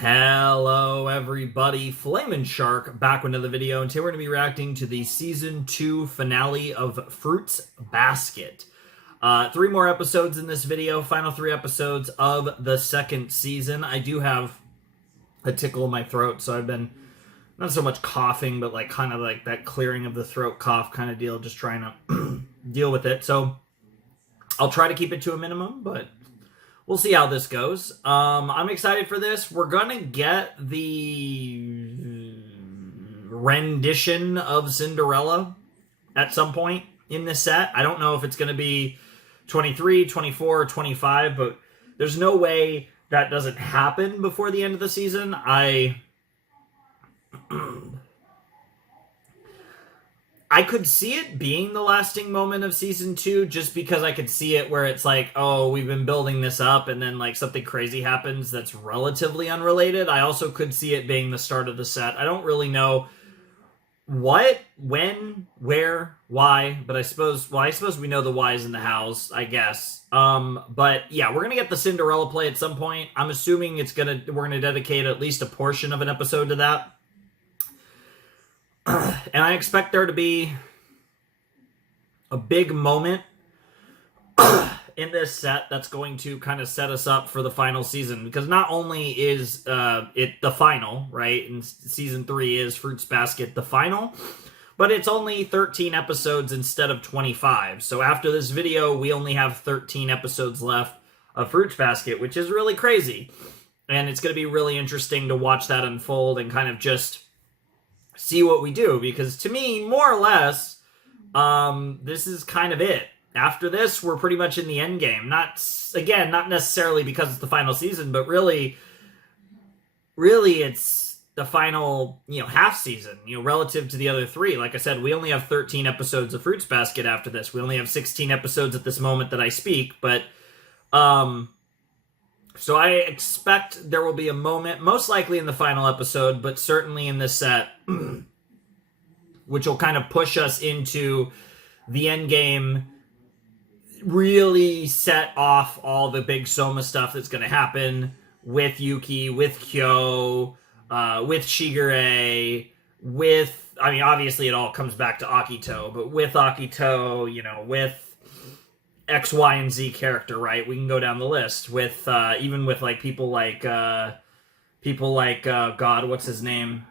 Hello everybody, Flamin' Shark back with another video, and today we're going to be reacting to the Season 2 finale of Fruits Basket. 3 more episodes in this video, final 3 episodes of the second season. I do have a tickle in my throat, so I've been not so much coughing, but like kind of like that clearing of the throat cough kind of deal, just trying to deal with it. So I'll try to keep it to a minimum, but we'll see how this goes. I'm excited for this. We're gonna get the rendition of Cinderella at some point in this set. I don't know if it's gonna be 23, 24, or 25, but there's no way that doesn't happen before the end of the season. I could see it being the lasting moment of season 2 just because I could see it where it's like, oh, we've been building this up and then like something crazy happens that's relatively unrelated. I also could see it being the start of the set. I don't really know what, when, where, why, but I suppose we know the whys in the house, I guess. But yeah, we're going to get the Cinderella play at some point. I'm assuming we're going to dedicate at least a portion of an episode to that. And I expect there to be a big moment in this set that's going to kind of set us up for the final season. Because not only is it the final, right? And season 3 is Fruits Basket the final. But it's only 13 episodes instead of 25. So after this video, we only have 13 episodes left of Fruits Basket, which is really crazy. And it's going to be really interesting to watch that unfold and kind of just see what we do, because to me, more or less, this is kind of it. After this, we're pretty much in the end game. Not necessarily because it's the final season, but really it's the final, half season, relative to the other 3. Like I said, we only have 13 episodes of Fruits Basket after this. We only have 16 episodes at this moment that I speak, but so I expect there will be a moment, most likely in the final episode, but certainly in this set, which will kind of push us into the end game, really set off all the big Soma stuff that's going to happen with Yuki, with Kyo, with Shigure, obviously it all comes back to Akito, but with Akito, with X, Y, and Z character, right? We can go down the list with even with like people like God, what's his name?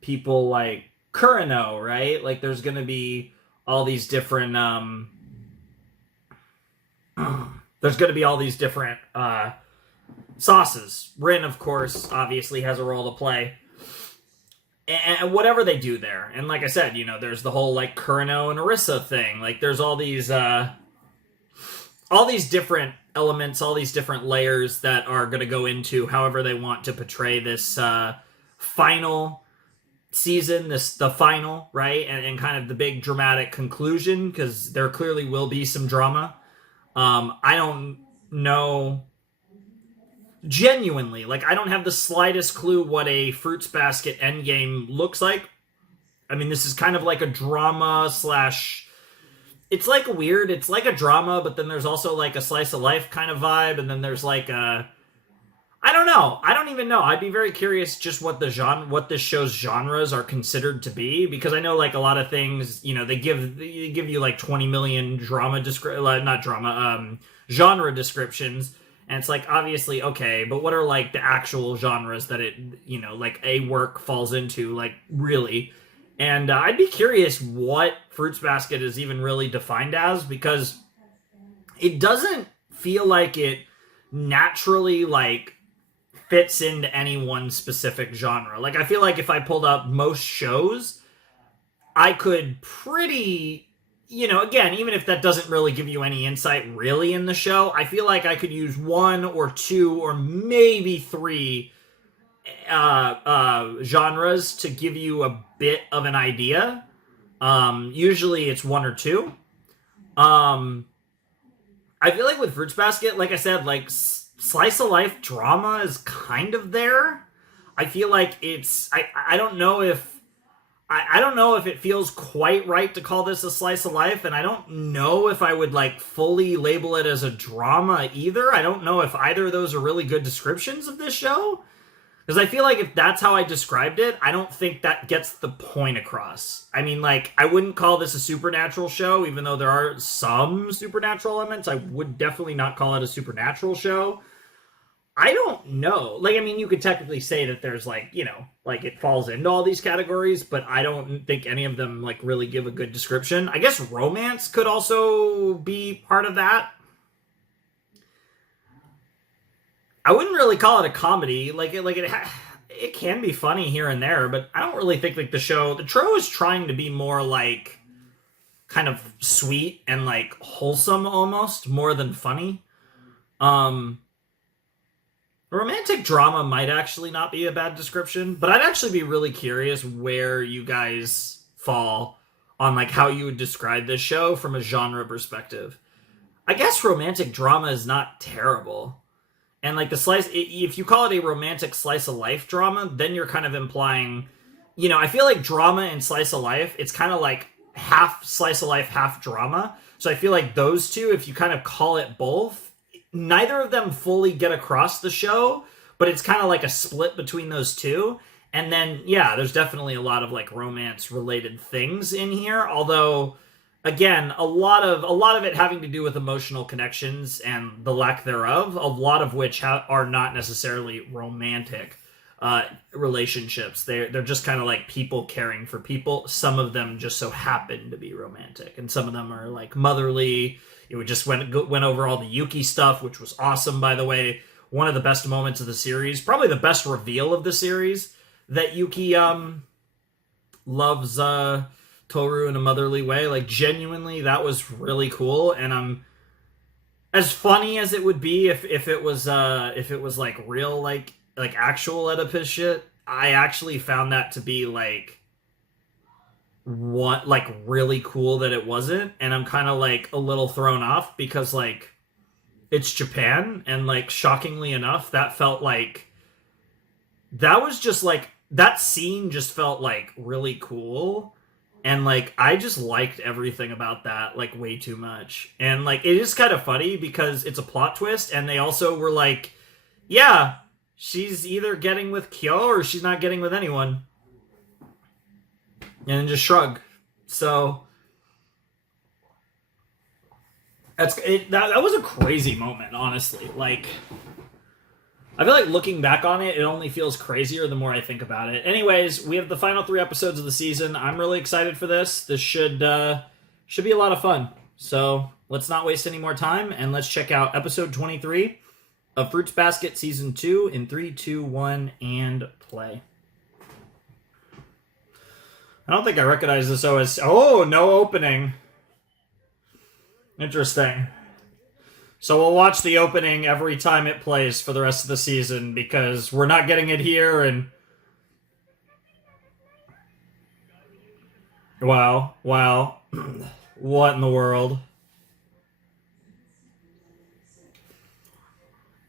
People like Kureno, right? Like there's gonna be all these different sauces. Rin, of course, obviously has a role to play. And whatever they do there. And like I said, there's the whole like Kureno and Arisa thing. Like there's all these different elements, all these different layers that are going to go into however they want to portray this final season, the final, right? And kind of the big dramatic conclusion, because there clearly will be some drama. I don't know. Genuinely, like, I don't have the slightest clue what a Fruits Basket endgame looks like. I mean, this is kind of like a drama slash... It's like a drama, but then there's also like a slice of life kind of vibe, and then there's like a... I don't know. I don't even know. I'd be very curious just what what this show's genres are considered to be, because I know like a lot of things, they give you like 20 million genre descriptions. And it's like, obviously, okay, but what are, like, the actual genres that it, like, a work falls into, like, really? And I'd be curious what Fruits Basket is even really defined as, because it doesn't feel like it naturally, like, fits into any one specific genre. Like, I feel like if I pulled up most shows, I could pretty... again, even if that doesn't really give you any insight really in the show, I feel like I could use 1 or 2 or maybe 3 genres to give you a bit of an idea. Usually it's 1 or 2. I feel like with Fruits Basket, like I said, like slice of life drama is kind of there. I feel like it's... I don't know if... I don't know if it feels quite right to call this a slice of life, and I don't know if I would like fully label it as a drama either. I don't know if either of those are really good descriptions of this show. Because I feel like if that's how I described it, I don't think that gets the point across. I mean, like, I wouldn't call this a supernatural show, even though there are some supernatural elements. I would definitely not call it a supernatural show. I don't know. Like, I mean, you could technically say that there's, like, you know, like, it falls into all these categories, but I don't think any of them, like, really give a good description. I guess romance could also be part of that. I wouldn't really call it a comedy. It can be funny here and there, but I don't really think like the show is trying to be more like kind of sweet and like wholesome almost more than funny. Romantic drama might actually not be a bad description, but I'd actually be really curious where you guys fall on like how you would describe this show from a genre perspective. I guess romantic drama is not terrible. And like the slice, if you call it a romantic slice of life drama, then you're kind of implying, you know, I feel like drama and slice of life, it's kind of like half slice of life, half drama. So I feel like those two, if you kind of call it both, neither of them fully get across the show, but it's kind of like a split between those two. And then, yeah, there's definitely a lot of like romance related things in here. Although, again, a lot of it having to do with emotional connections and the lack thereof, a lot of which are not necessarily romantic relationships. They're just kind of like people caring for people. Some of them just so happen to be romantic, and some of them are like motherly. We just went over all the Yuki stuff, which was awesome, by the way. One of the best moments of the series, probably the best reveal of the series, that Yuki loves Toru in a motherly way. Like, genuinely, that was really cool. And as funny as it would be if it was like real like actual Oedipus shit, I actually found that to be like what like really cool that it wasn't. And I'm kind of like a little thrown off because like it's Japan, and like shockingly enough, that felt like that was just like that scene just felt like really cool. And like I just liked everything about that like way too much. And like it is kind of funny because it's a plot twist, and they also were like, yeah, she's either getting with Kyo or she's not getting with anyone. And then just shrug. So that was a crazy moment, honestly. Like, I feel like looking back on it, it only feels crazier the more I think about it. Anyways, we have the final 3 episodes of the season. I'm really excited for this. This should be a lot of fun. So let's not waste any more time, and let's check out episode 23 of Fruits Basket Season 2 in 3, 2, 1, and play. I don't think I recognize this OS. Oh, no opening. Interesting. So we'll watch the opening every time it plays for the rest of the season, because we're not getting it here, and... Wow. What in the world?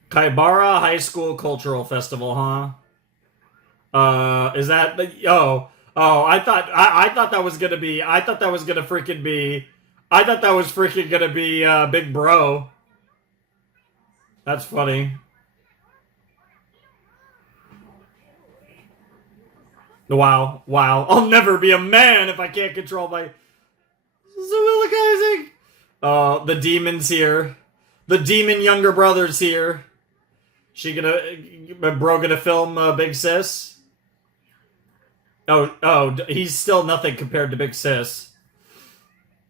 Kaibara High School Cultural Festival, huh? Is that... I thought that was gonna be... I thought that was freaking gonna be, Big Bro. That's funny. Wow. I'll never be a man if I can't control my... Zoologizing! Oh, the demon's here. The demon younger brother's here. Bro gonna film Big Sis? Oh, he's still nothing compared to Big Sis.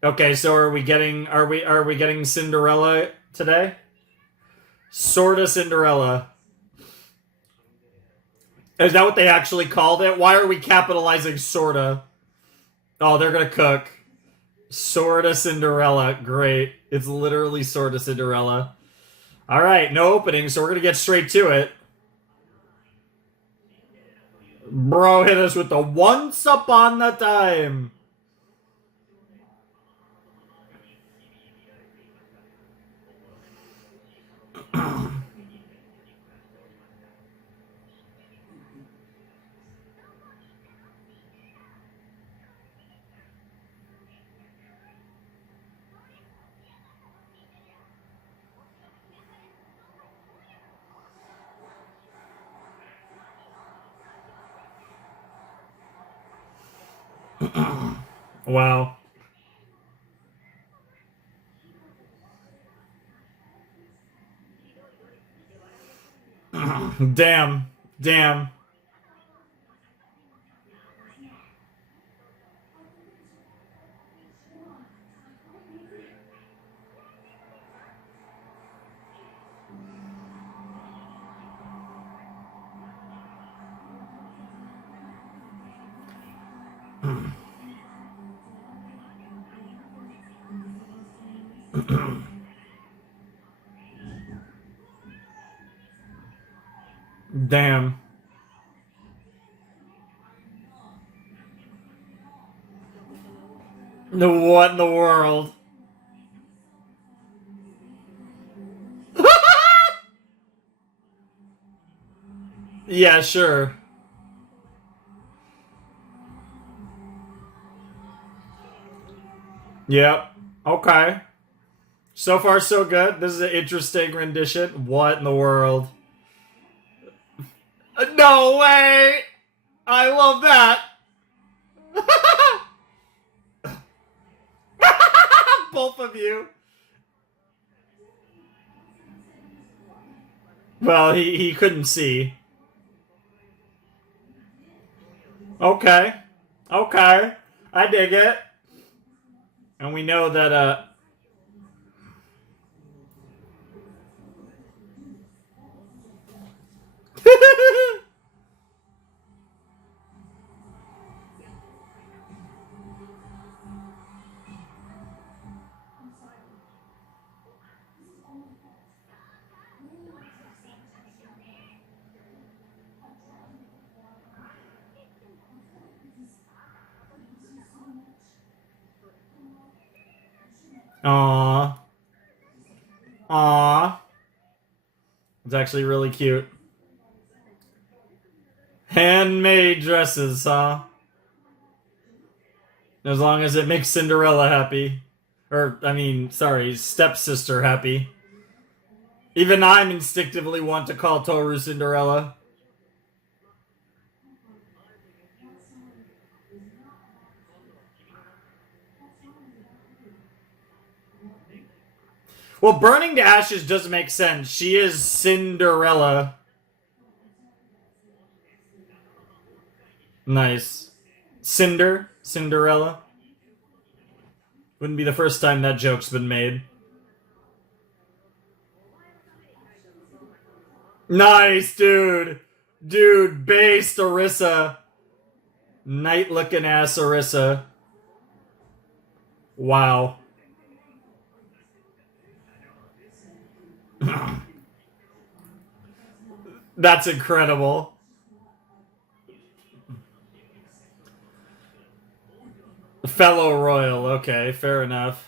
Okay, so are we getting Cinderella today? Sorta Cinderella. Is that what they actually called it? Why are we capitalizing sorta? Oh, they're gonna cook. Sorta Cinderella. Great. It's literally sorta Cinderella. Alright, no opening, so we're gonna get straight to it. Bro hit us with the once upon a time. Wow. Damn. Damn. Damn. What in the world? Yeah, sure. Yep. Okay. So far, so good. This is an interesting rendition. What in the world? No way! I love that. Both of you. Well, he couldn't see. Okay. Okay. I dig it. And we know that, Aw. Aw. It's actually really cute. Handmade dresses, huh? As long as it makes Cinderella happy. Or, I mean, sorry, stepsister happy. Even I'm instinctively want to call Toru Cinderella. Well, burning to ashes doesn't make sense. She is Cinderella. Nice. Cinderella. Wouldn't be the first time that joke's been made. Nice, dude. Dude, based Orisa. Night looking ass Orisa. Wow. That's incredible. Fellow royal, okay, fair enough.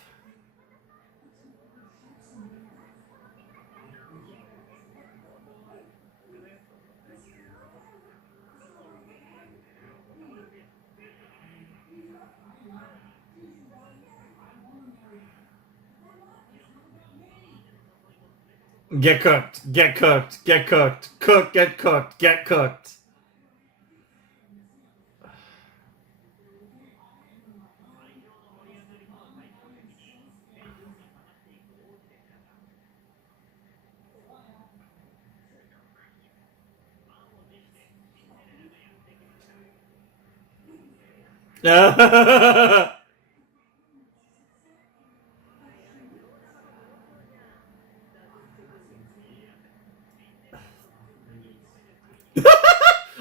Get cooked, get cooked, get cooked, cook, get cooked, get cooked.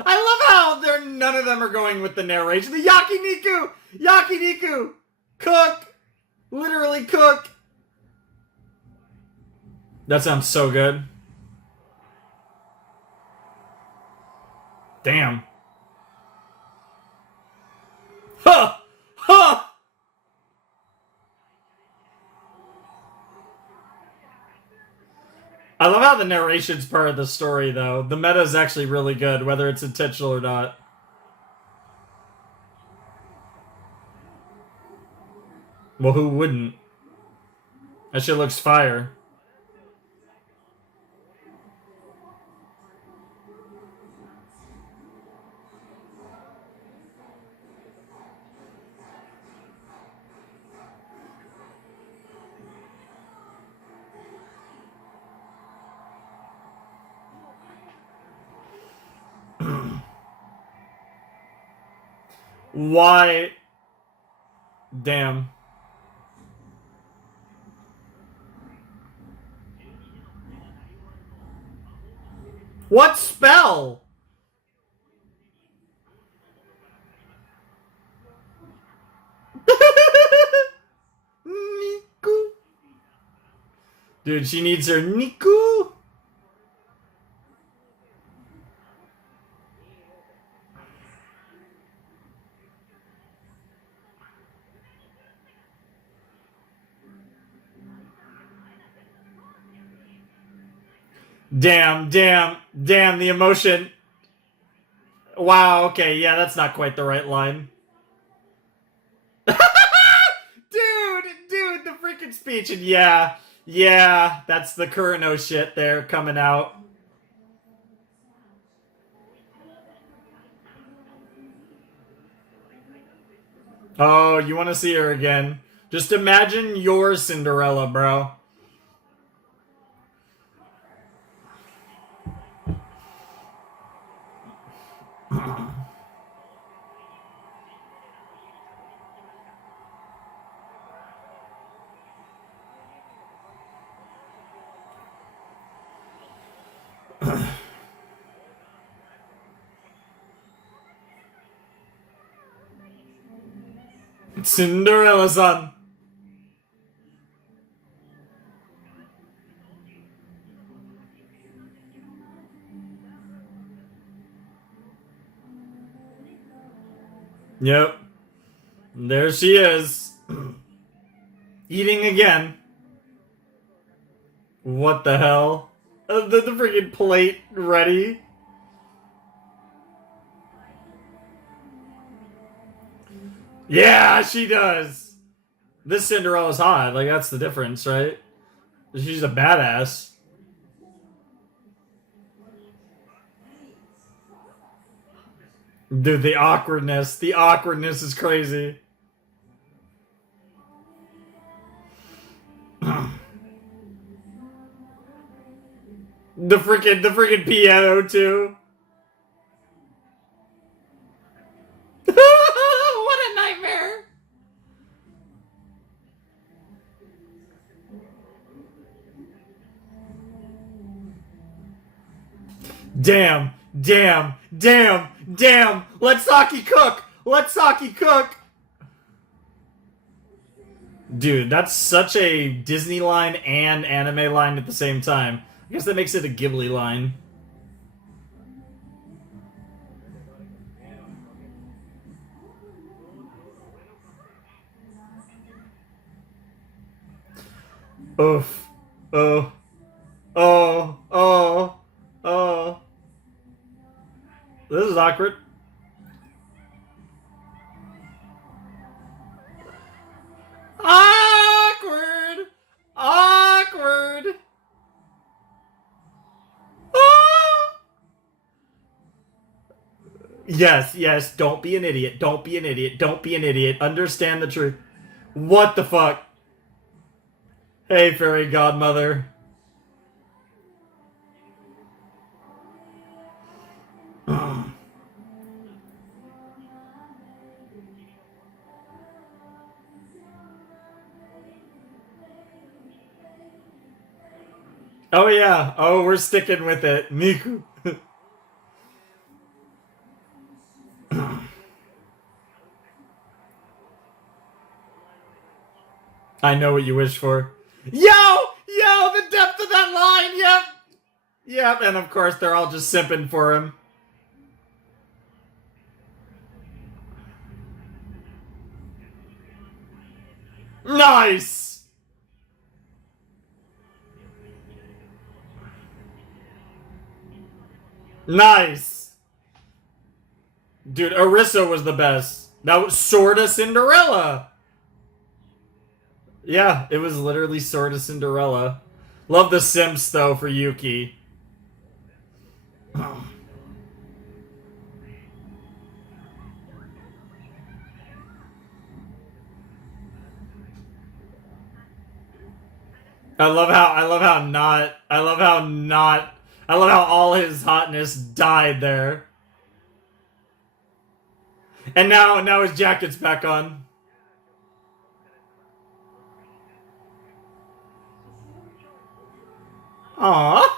I love how none of them are going with the narration. The yakiniku! Yakiniku! Cook! Literally cook! That sounds so good. Damn. Huh! Huh! I love how the narration's part of the story, though. The meta is actually really good, whether it's intentional or not. Well, who wouldn't? That shit looks fire. Why? Damn. What spell? Niku. Dude, she needs her Niku. Damn, the emotion. Wow, okay, yeah, that's not quite the right line. dude, the freaking speech, and yeah, that's the Kurano shit there coming out. Oh, you want to see her again? Just imagine your Cinderella, bro. Cinderella-san. Yep. There she is. Eating again. What the hell? The freaking plate ready. Yeah, she does. This Cinderella's hot. Like, that's the difference, right? She's a badass. Dude, the awkwardness. The awkwardness is crazy. The freaking piano, too. What a nightmare. Damn. Let Saki cook. Dude, that's such a Disney line and anime line at the same time. I guess that makes it a Ghibli line. Oof. Oh. This is awkward. Awkward. Ah! Yes. Don't be an idiot. Understand the truth. What the fuck? Hey, fairy godmother. Oh yeah. Oh, we're sticking with it. Miku. I know what you wish for. Yo, the depth of that line. Yep, and of course they're all just simping for him. Nice. Dude, Arissa was the best. That was sorta Cinderella. Yeah, it was literally sorta Cinderella. Love the simps though for Yuki. I love how all his hotness died there. And now his jacket's back on. Aww.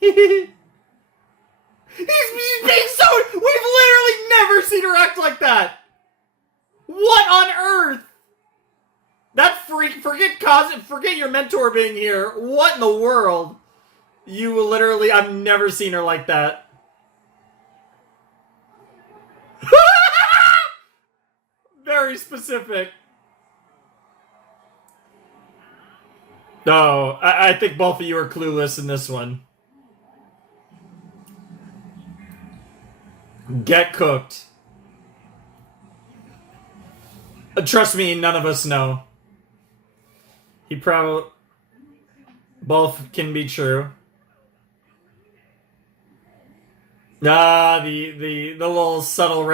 He's being so... We've literally never seen her act like that. What on earth? That freak... Forget your mentor being here. What in the world? You literally... I've never seen her like that. Very specific. No, I think both of you are clueless in this one. Get cooked. Trust me, none of us know. He probably... Both can be true. Ah, the little subtle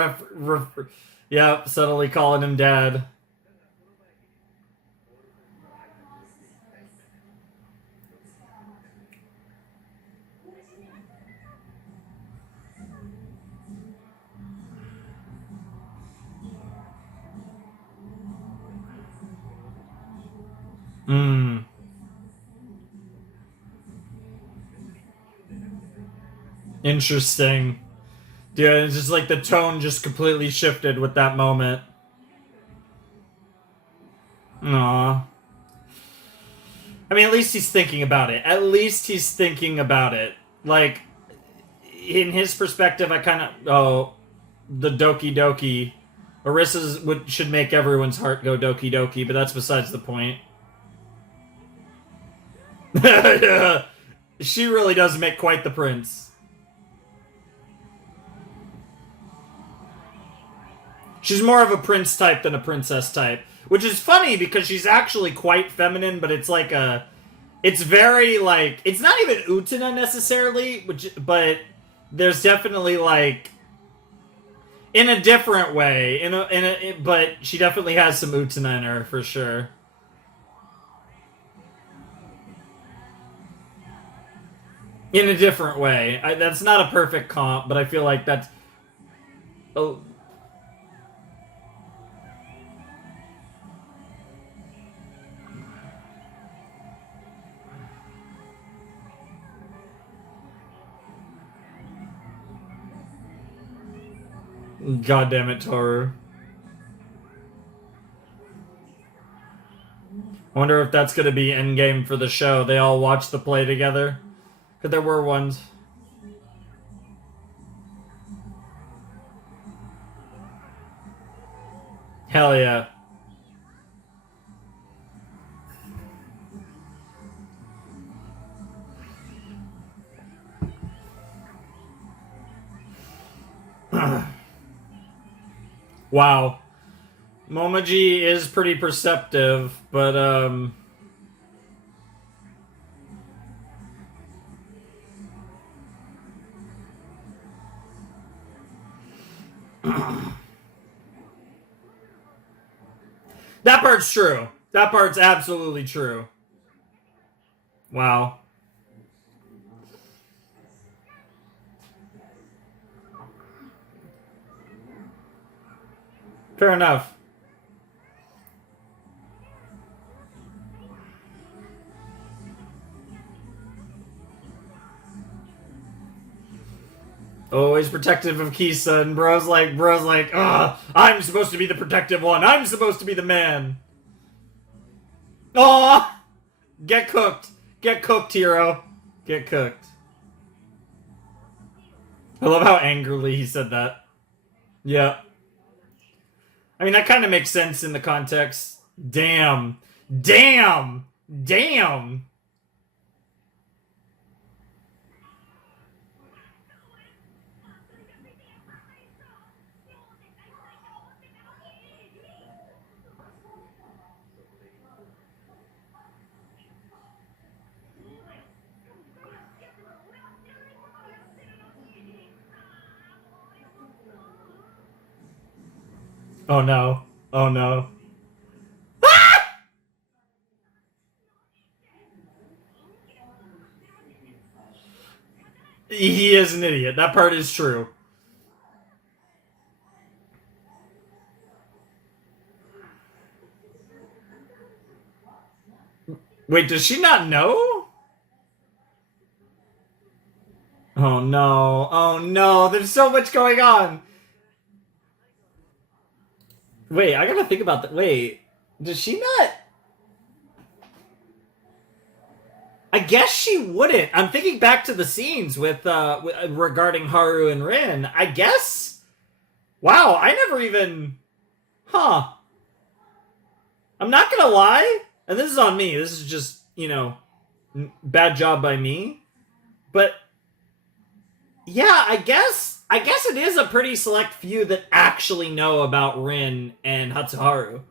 yep, subtly calling him dad. Interesting. Dude, it's just like the tone just completely shifted with that moment. Aww. I mean, at least he's thinking about it. At least he's thinking about it. Like, in his perspective, I kind of... Oh, the Doki Doki. Orissa's should make everyone's heart go Doki Doki, but that's besides the point. She really does make quite the prince. She's more of a prince type than a princess type. Which is funny because she's actually quite feminine, but it's like a... It's very like... It's not even Utena necessarily, but there's definitely like... In a different way. But she definitely has some Utena in her, for sure. In a different way. That's not a perfect comp, but I feel like that's... Oh... God damn it, Toru. I wonder if that's gonna be endgame for the show. They all watch the play together. Because there were ones. Hell yeah. Wow. Momoji is pretty perceptive, but, that part's true. That part's absolutely true. Wow. Fair enough. Always protective of Kisa, and bro's like, I'm supposed to be the protective one. I'm supposed to be the man. Aw! Get cooked. Get cooked, hero. Get cooked. I love how angrily he said that. Yeah. I mean, that kind of makes sense in the context. Damn. Damn! Damn! Oh no. Oh no. Ah! He is an idiot. That part is true. Wait, does she not know? Oh no. Oh no. There's so much going on. Wait, I gotta think about that. Wait, does she not? I guess she wouldn't. I'm thinking back to the scenes regarding Haru and Rin. I guess. Wow, I never even. Huh. I'm not gonna lie, and this is on me. This is just bad job by me. But yeah, I guess it is a pretty select few that actually know about Rin and Hatsuharu.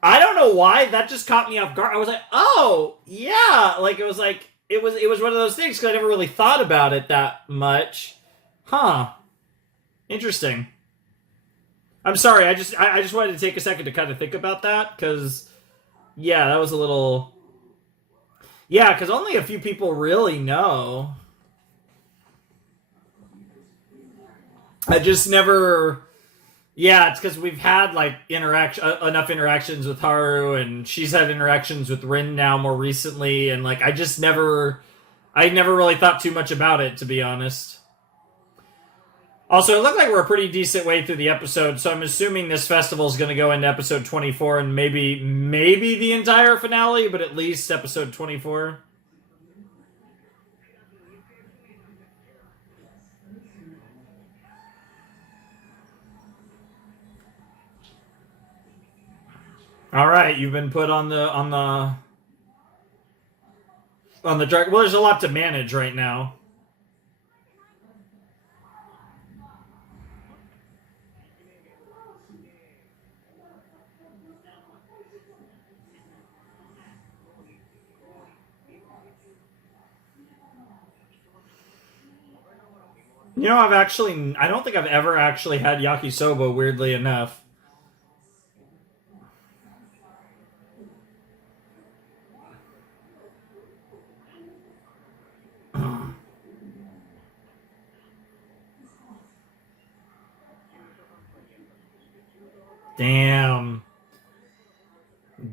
I don't know why that just caught me off guard. I was like, "Oh, yeah!" Like it was one of those things because I never really thought about it that much. Huh? Interesting. I'm sorry. I just wanted to take a second to kind of think about that because yeah, that was a little yeah because only a few people really know. I just never. Yeah, it's because we've had like enough interactions with Haru, and she's had interactions with Rin now more recently, and like I never really thought too much about it, to be honest. Also, it looked like we're a pretty decent way through the episode, so I'm assuming this festival is going to go into episode 24 and maybe the entire finale, but at least episode 24. All right, you've been put on the track. Well, there's a lot to manage right now. I don't think I've ever actually had yakisoba, weirdly enough. Damn.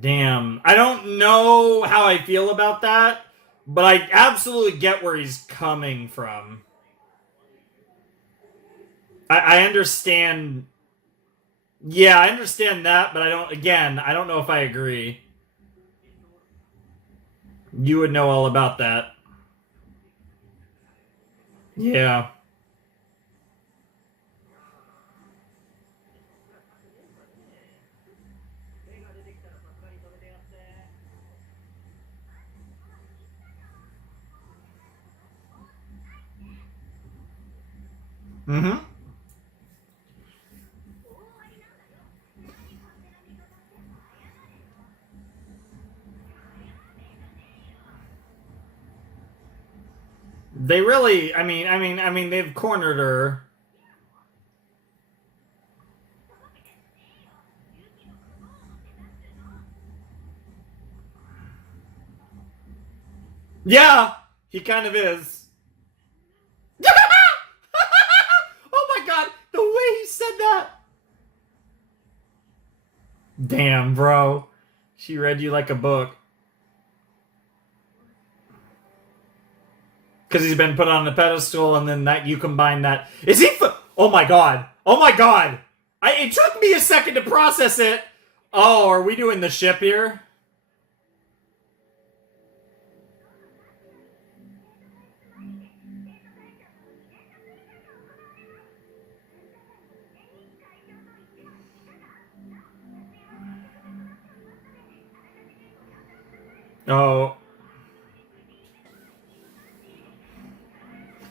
Damn. I don't know how I feel about that, but I absolutely get where he's coming from. I understand. Yeah, I understand that, but I don't know if I agree. You would know all about that. Yeah. Mm-hmm. They really, they've cornered her. Yeah, he kind of is. Oh my god, the way he said that. Damn, bro. She read you like a book. Because he's been put on a pedestal, and then that you combine that. Is he? Oh my god! Oh my god! It took me a second to process it. Oh, are we doing the ship here? Oh,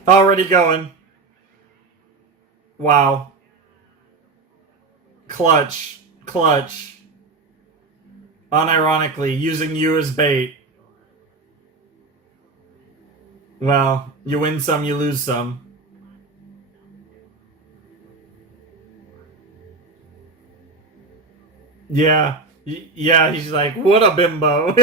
already going. Wow. Clutch. Clutch. Unironically, using you as bait. Well, you win some, you lose some. Yeah. Yeah, he's like, what a bimbo.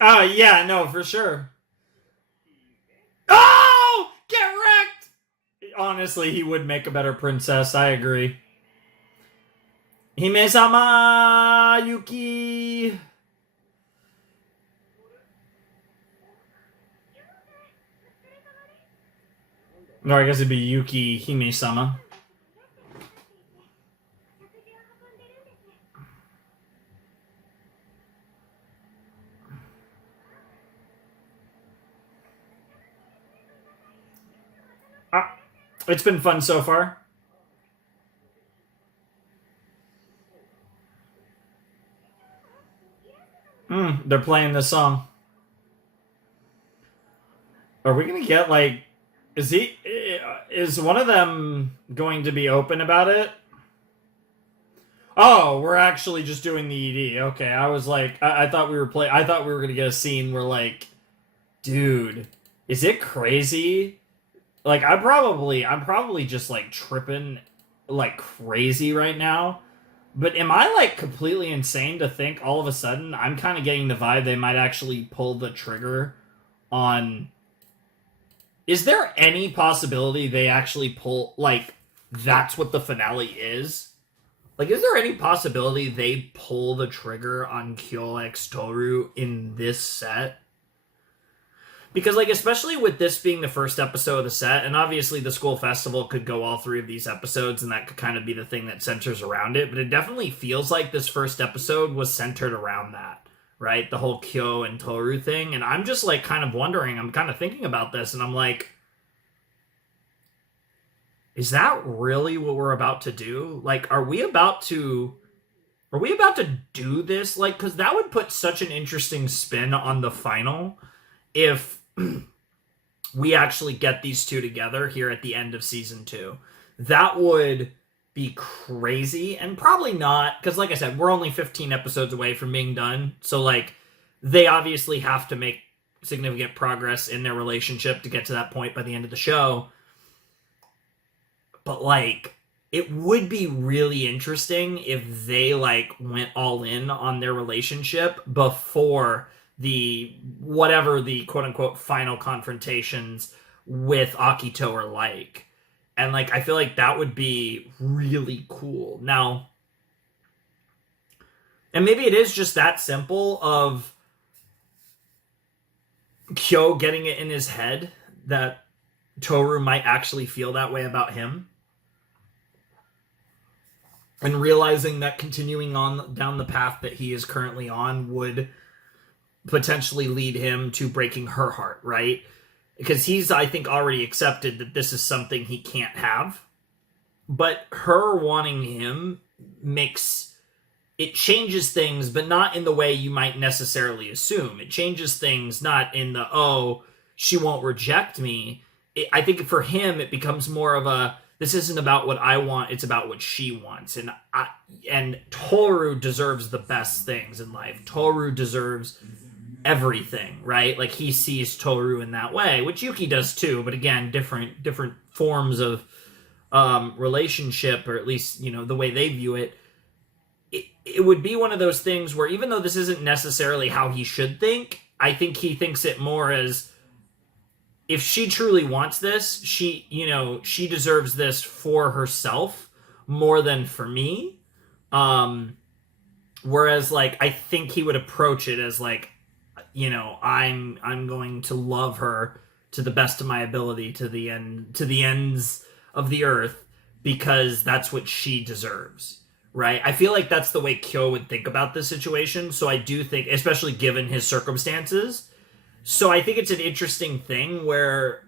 Oh, yeah, no, for sure. Oh! Get wrecked! Honestly, he would make a better princess. I agree. Hime-sama Yuki. No, I guess it'd be Yuki Hime-sama. Ah, it's been fun so far. They're playing this song. Are we gonna get like? Is he? Is one of them going to be open about it? Oh, we're actually just doing the ED. Okay, I was like, I thought we were play. I thought we were gonna get a scene where like, dude, is it crazy? Like, I'm probably just like tripping like crazy right now. But am I like completely insane to think all of a sudden I'm kind of getting the vibe they might actually pull the trigger on. Is there any possibility they actually pull like that's what the finale is? Like, is there any possibility they pull the trigger on Kyo X Toru in this set? Because, like, especially with this being the first episode of the set, and obviously the school festival could go all three of these episodes, and that could kind of be the thing that centers around it, but it definitely feels like this first episode was centered around that, right? The whole Kyo and Toru thing, and I'm just, like, kind of wondering, I'm kind of thinking about this, and I'm like, is that really what we're about to do? Like, are we about to do this? Like, because that would put such an interesting spin on the final if we actually get these two together here at the end of season 2. That would be crazy, and probably not, because like I said, we're only 15 episodes away from being done, so like they obviously have to make significant progress in their relationship to get to that point by the end of the show. But like, it would be really interesting if they like went all in on their relationship before the whatever the quote unquote final confrontations with Akito are like. And like, I feel like that would be really cool. Now, and maybe it is just that simple of Kyo getting it in his head that Toru might actually feel that way about him. And realizing that continuing on down the path that he is currently on would potentially lead him to breaking her heart, right? Because he's, I think, already accepted that this is something he can't have. But her wanting him it changes things, but not in the way you might necessarily assume. It changes things not in the, oh, she won't reject me. I think for him, it becomes more of a, this isn't about what I want, it's about what she wants. And Toru deserves the best things in life. Toru deserves everything, right? Like, he sees Toru in that way, which Yuki does too, but again, different forms of relationship, or at least, you know, the way they view it. It would be one of those things where, even though this isn't necessarily how he should think, I think he thinks it more as, if she truly wants this, she deserves this for herself more than for me. Whereas, like, I think he would approach it as like, you know, I'm going to love her to the best of my ability to the ends of the earth, because that's what she deserves, right? I feel like that's the way Kyo would think about this situation. So I do think, especially given his circumstances. So I think it's an interesting thing where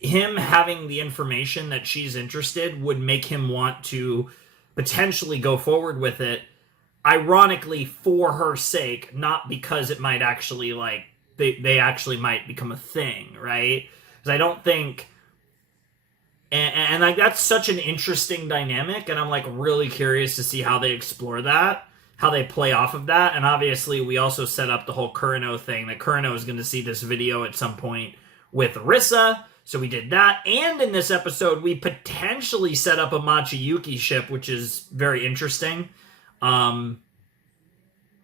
him having the information that she's interested would make him want to potentially go forward with it, ironically for her sake, not because it might actually, like, they actually might become a thing, right? Because I don't think, and like, that's such an interesting dynamic, and I'm like really curious to see how they explore that, how they play off of that. And obviously we also set up the whole Kurino thing, that Kurino is going to see this video at some point with Arisa, so we did that. And in this episode we potentially set up a Machi Yuki ship, which is very interesting.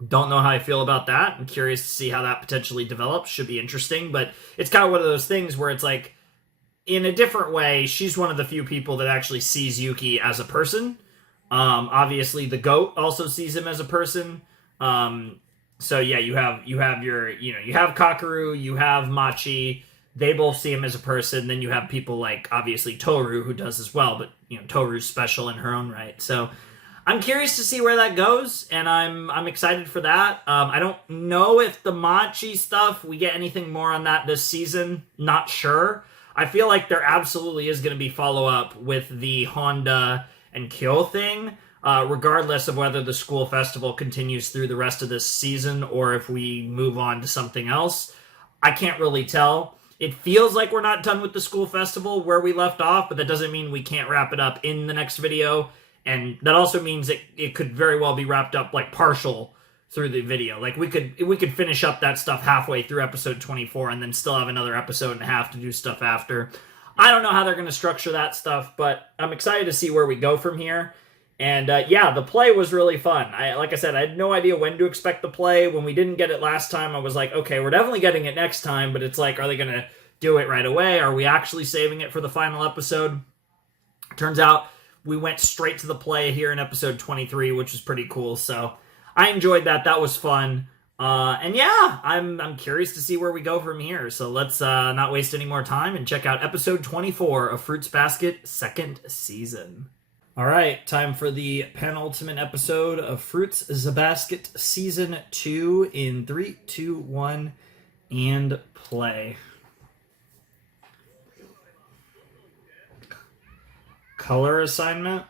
Don't know how I feel about that. I'm curious to see how that potentially develops. Should be interesting, but it's kind of one of those things where it's like, in a different way, she's one of the few people that actually sees Yuki as a person. Obviously, the goat also sees him as a person. So yeah, you have your you have Kakaru, you have Machi. They both see him as a person. Then you have people like obviously Toru who does as well, but Toru's special in her own right. So I'm curious to see where that goes, and I'm excited for that. I don't know if the Machi stuff we get anything more on that this season. Not sure. I feel like there absolutely is going to be follow up with the Honda and Kyo thing, regardless of whether the school festival continues through the rest of this season or if we move on to something else. I can't really tell. It feels like we're not done with the school festival where we left off, but that doesn't mean we can't wrap it up in the next video. And that also means it could very well be wrapped up like partial through the video. Like we could finish up that stuff halfway through episode 24 and then still have another episode and a half to do stuff after. I don't know how they're going to structure that stuff, but I'm excited to see where we go from here. And yeah, the play was really fun. Like I said, I had no idea when to expect the play. When we didn't get it last time, I was like, okay, we're definitely getting it next time, but it's like, are they going to do it right away? Are we actually saving it for the final episode? Turns out we went straight to the play here in episode 23, which was pretty cool. So I enjoyed that. That was fun. And yeah, I'm curious to see where we go from here. So let's not waste any more time and check out episode 24 of Fruits Basket second season. All right, time for the penultimate episode of Fruits Basket season 2 in 3, 2, 1, and play. Color assignment.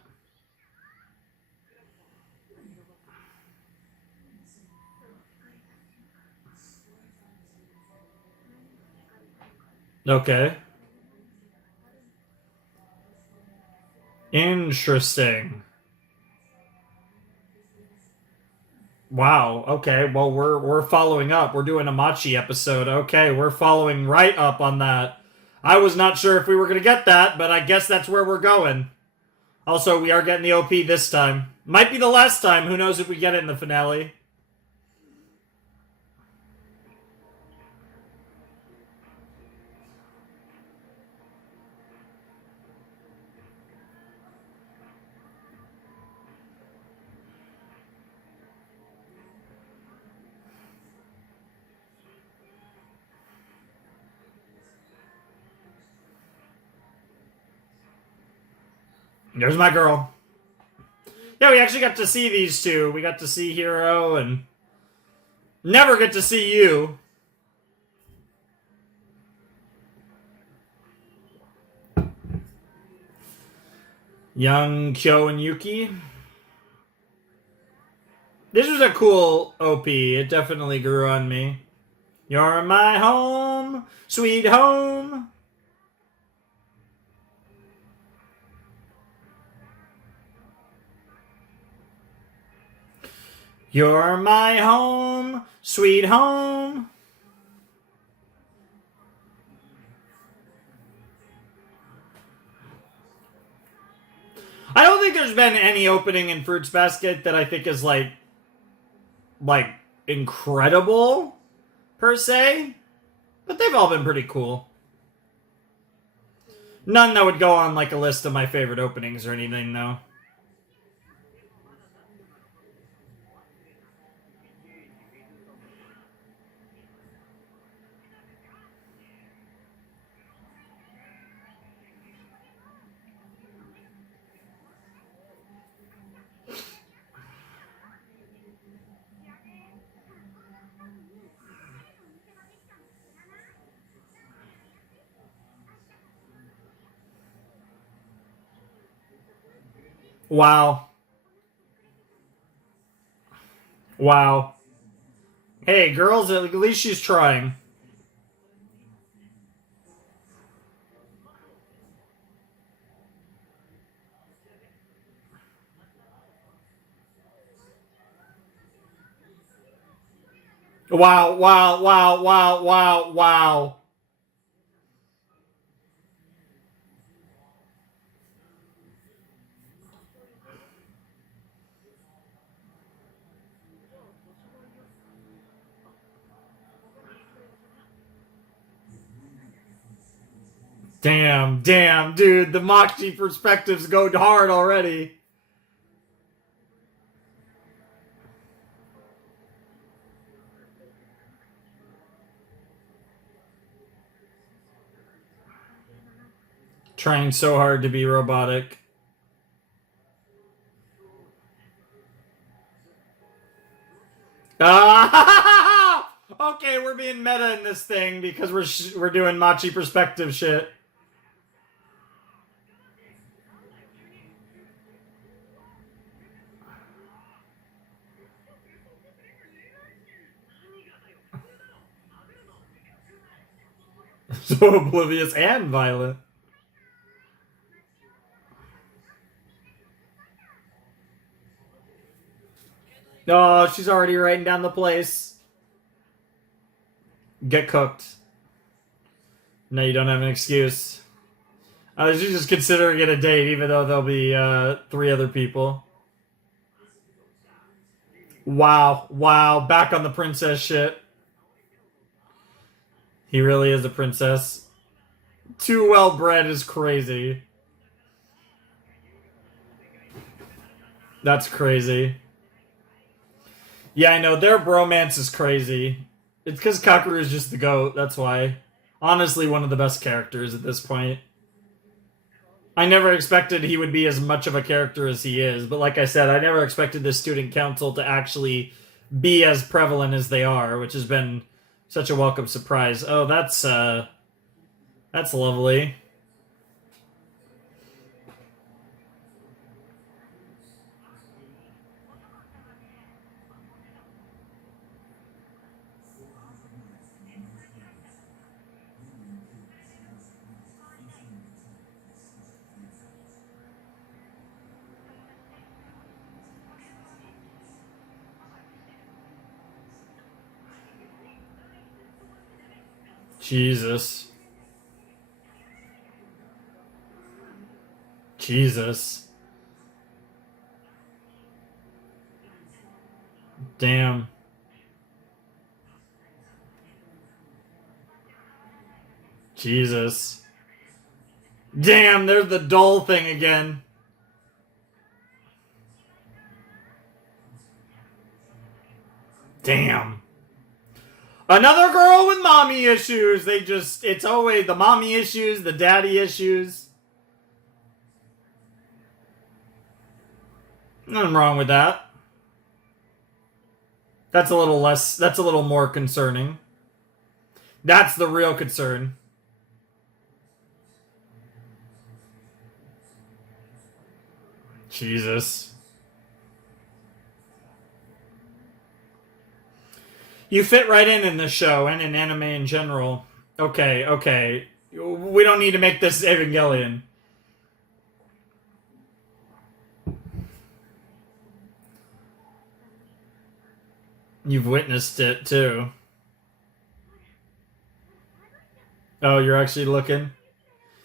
Okay. Interesting. Wow. Okay. Well, we're following up. We're doing a Machi episode. Okay, we're following right up on that. I was not sure if we were gonna get that, but I guess that's where we're going. Also, we are getting the OP this time. Might be the last time. Who knows if we get it in the finale. There's my girl. Yeah, we actually got to see these two. We got to see Hiro and never get to see you. Young Kyo and Yuki. This was a cool OP. It definitely grew on me. You're my home, sweet home. You're my home, sweet home. I don't think there's been any opening in Fruits Basket that I think is like incredible per se, but they've all been pretty cool. None that would go on like a list of my favorite openings or anything, though. Wow. Wow. Hey, girls, at least she's trying. Wow, wow, wow, wow, wow, wow. Damn, dude, the Moxie perspectives go hard already. Trying so hard to be robotic. Okay, we're being meta in this thing because we're doing Machi perspective shit. So oblivious and violent. Oh, she's already writing down the place. Get cooked. No, you don't have an excuse. She's just considering it a date, even though there'll be 3 other people. Wow, back on the princess shit. He really is a princess. Too well bred is crazy. That's crazy. Yeah, I know, their bromance is crazy. It's because Kakeru is just the GOAT, that's why. Honestly, one of the best characters at this point. I never expected he would be as much of a character as he is, but like I said, I never expected the student council to actually be as prevalent as they are, which has been such a welcome surprise. Oh, that's lovely. Jesus. Damn. Jesus. Damn, there's the doll thing again. Damn. Another girl with mommy issues. It's always the mommy issues, the daddy issues. Nothing wrong with that. That's a little more concerning. That's the real concern. Jesus. You fit right in this show and in anime in general. Okay. We don't need to make this Evangelion. You've witnessed it, too. Oh, you're actually looking?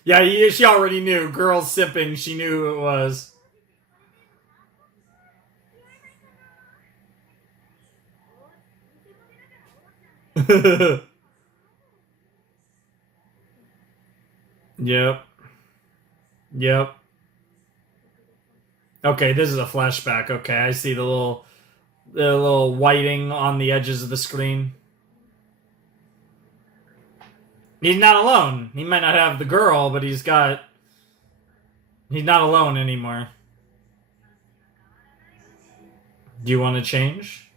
Yeah, she already knew. Girls sipping, she knew who it was. Yep. Okay, this is a flashback. Okay, I see the little whiting on the edges of the screen. He's not alone. He might not have the girl, but he's not alone anymore. Do you want to change?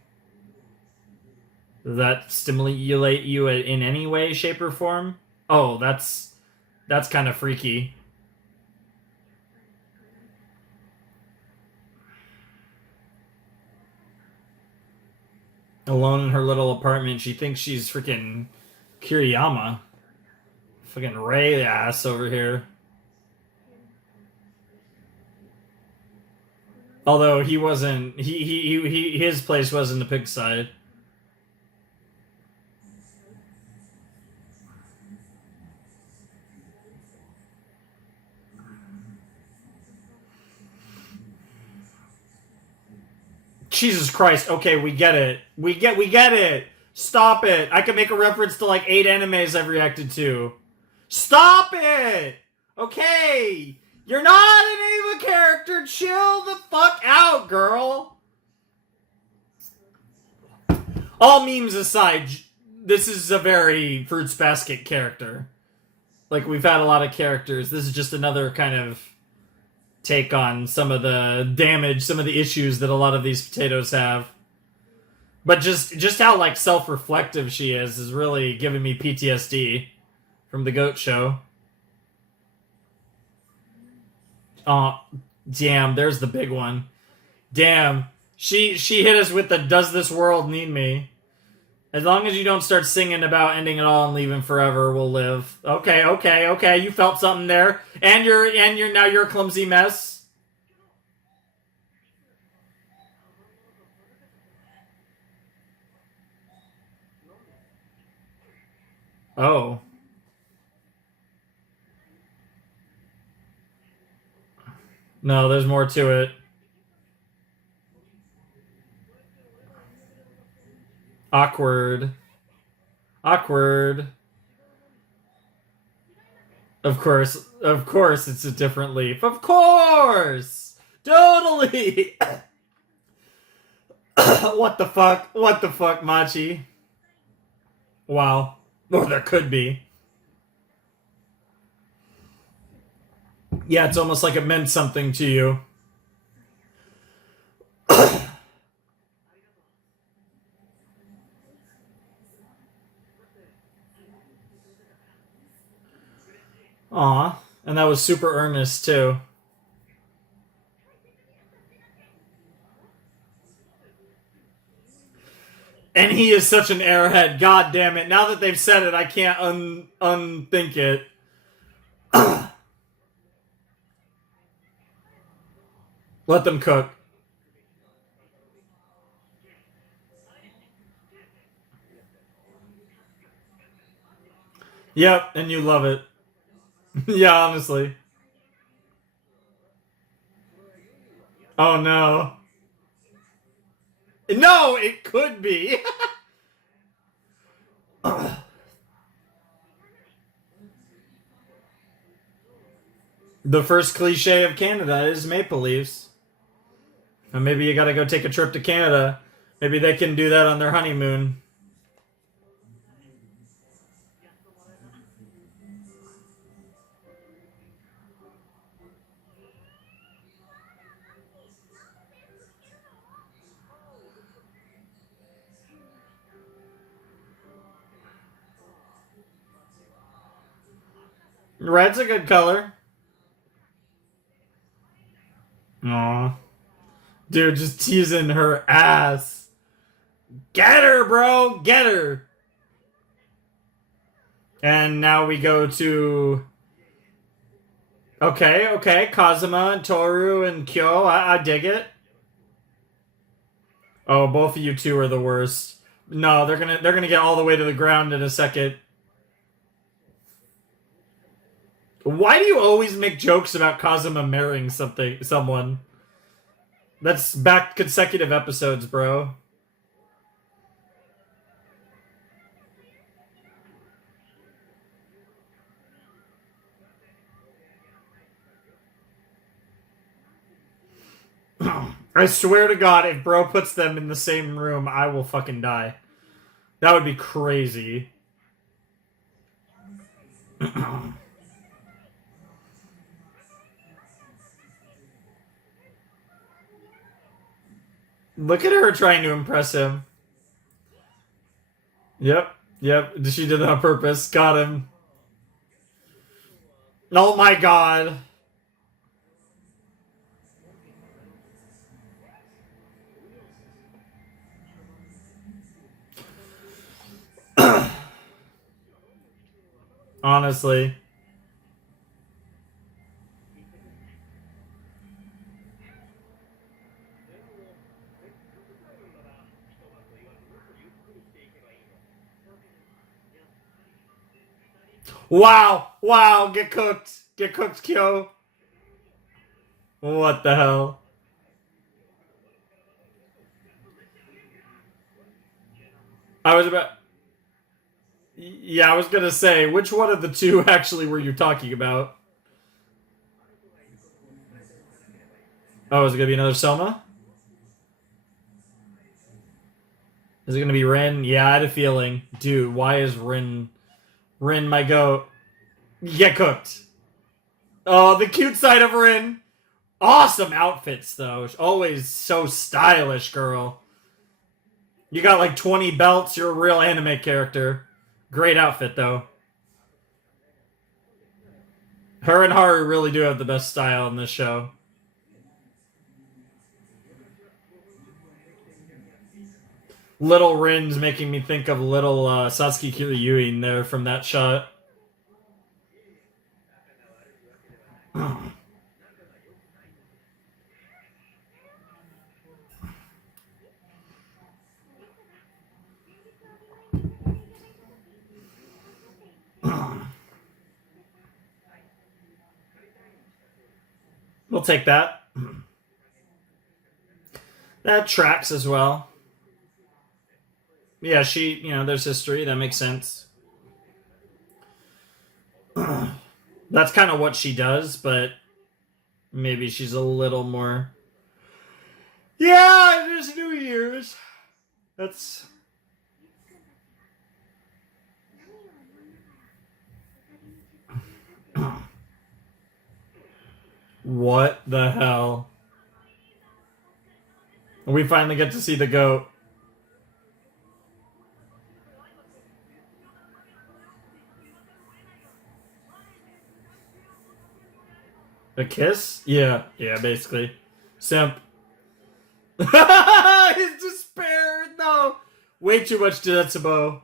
Does that stimulate you in any way, shape, or form? Oh, that's kind of freaky. Alone in her little apartment, she thinks she's freaking Kiriyama. Fucking Ray ass over here. Although he wasn't, his place was in the pig side. Jesus Christ. Okay, we get it. We get it. Stop it. I could make a reference to like 8 animes I've reacted to. Stop it! Okay! You're not an Ava character! Chill the fuck out, girl! All memes aside, this is a very Fruits Basket character. Like, we've had a lot of characters. This is just another kind of take on some of the damage, some of the issues that a lot of these potatoes have. But just how, like, self-reflective she is really giving me PTSD from the Goat Show. Oh, damn, there's the big one. Damn, she hit us with the "Does this world need me?" As long as you don't start singing about ending it all and leaving forever, we'll live. Okay. You felt something there, and you're a clumsy mess. Oh. No, there's more to it. Awkward. Awkward. Of course it's a different leaf. Of course! Totally! What the fuck? What the fuck, Machi? Wow. Or there could be. Yeah, it's almost like it meant something to you. Aw. And that was super earnest, too. And he is such an airhead. God damn it. Now that they've said it, I can't unthink it. Let them cook. Yep, and you love it. Yeah, honestly. Oh no. No, it could be. The first cliche of Canada is maple leaves. And maybe you gotta go take a trip to Canada. Maybe they can do that on their honeymoon. Red's a good color. Aw. Dude, just teasing her ass. Get her, bro! Get her! And now we go to... Okay. Kazuma and Toru and Kyo. I dig it. Oh, both of you two are the worst. No, they're gonna get all the way to the ground in a second. Why do you always make jokes about Kazuma marrying someone? That's back consecutive episodes, bro. I swear to God, if bro puts them in the same room, I will fucking die. That would be crazy. Look at her trying to impress him. Yep. She did it on purpose. Got him. Oh my god. Honestly. Wow, get cooked. Get cooked, Kyo. What the hell? I was about... Yeah, I was gonna say, which one of the two actually were you talking about? Oh, is it gonna be another Soma? Is it gonna be Rin? Yeah, I had a feeling. Dude, why is Rin my goat? Get cooked. Oh, the cute side of Rin. Awesome outfits, though. Always so stylish, girl. You got like 20 belts. You're a real anime character. Great outfit, though. Her and Haru really do have the best style in this show. Little Rin's making me think of little Satsuki Kiryuin there from that shot. We'll take that. That tracks as well. Yeah, there's history. That makes sense. That's kind of what she does, but maybe she's a little more. Yeah, it is New Year's. That's. What the hell? We finally get to see the goat. A kiss? Yeah, basically. Simp. His despair, no. Way too much Tetsubo.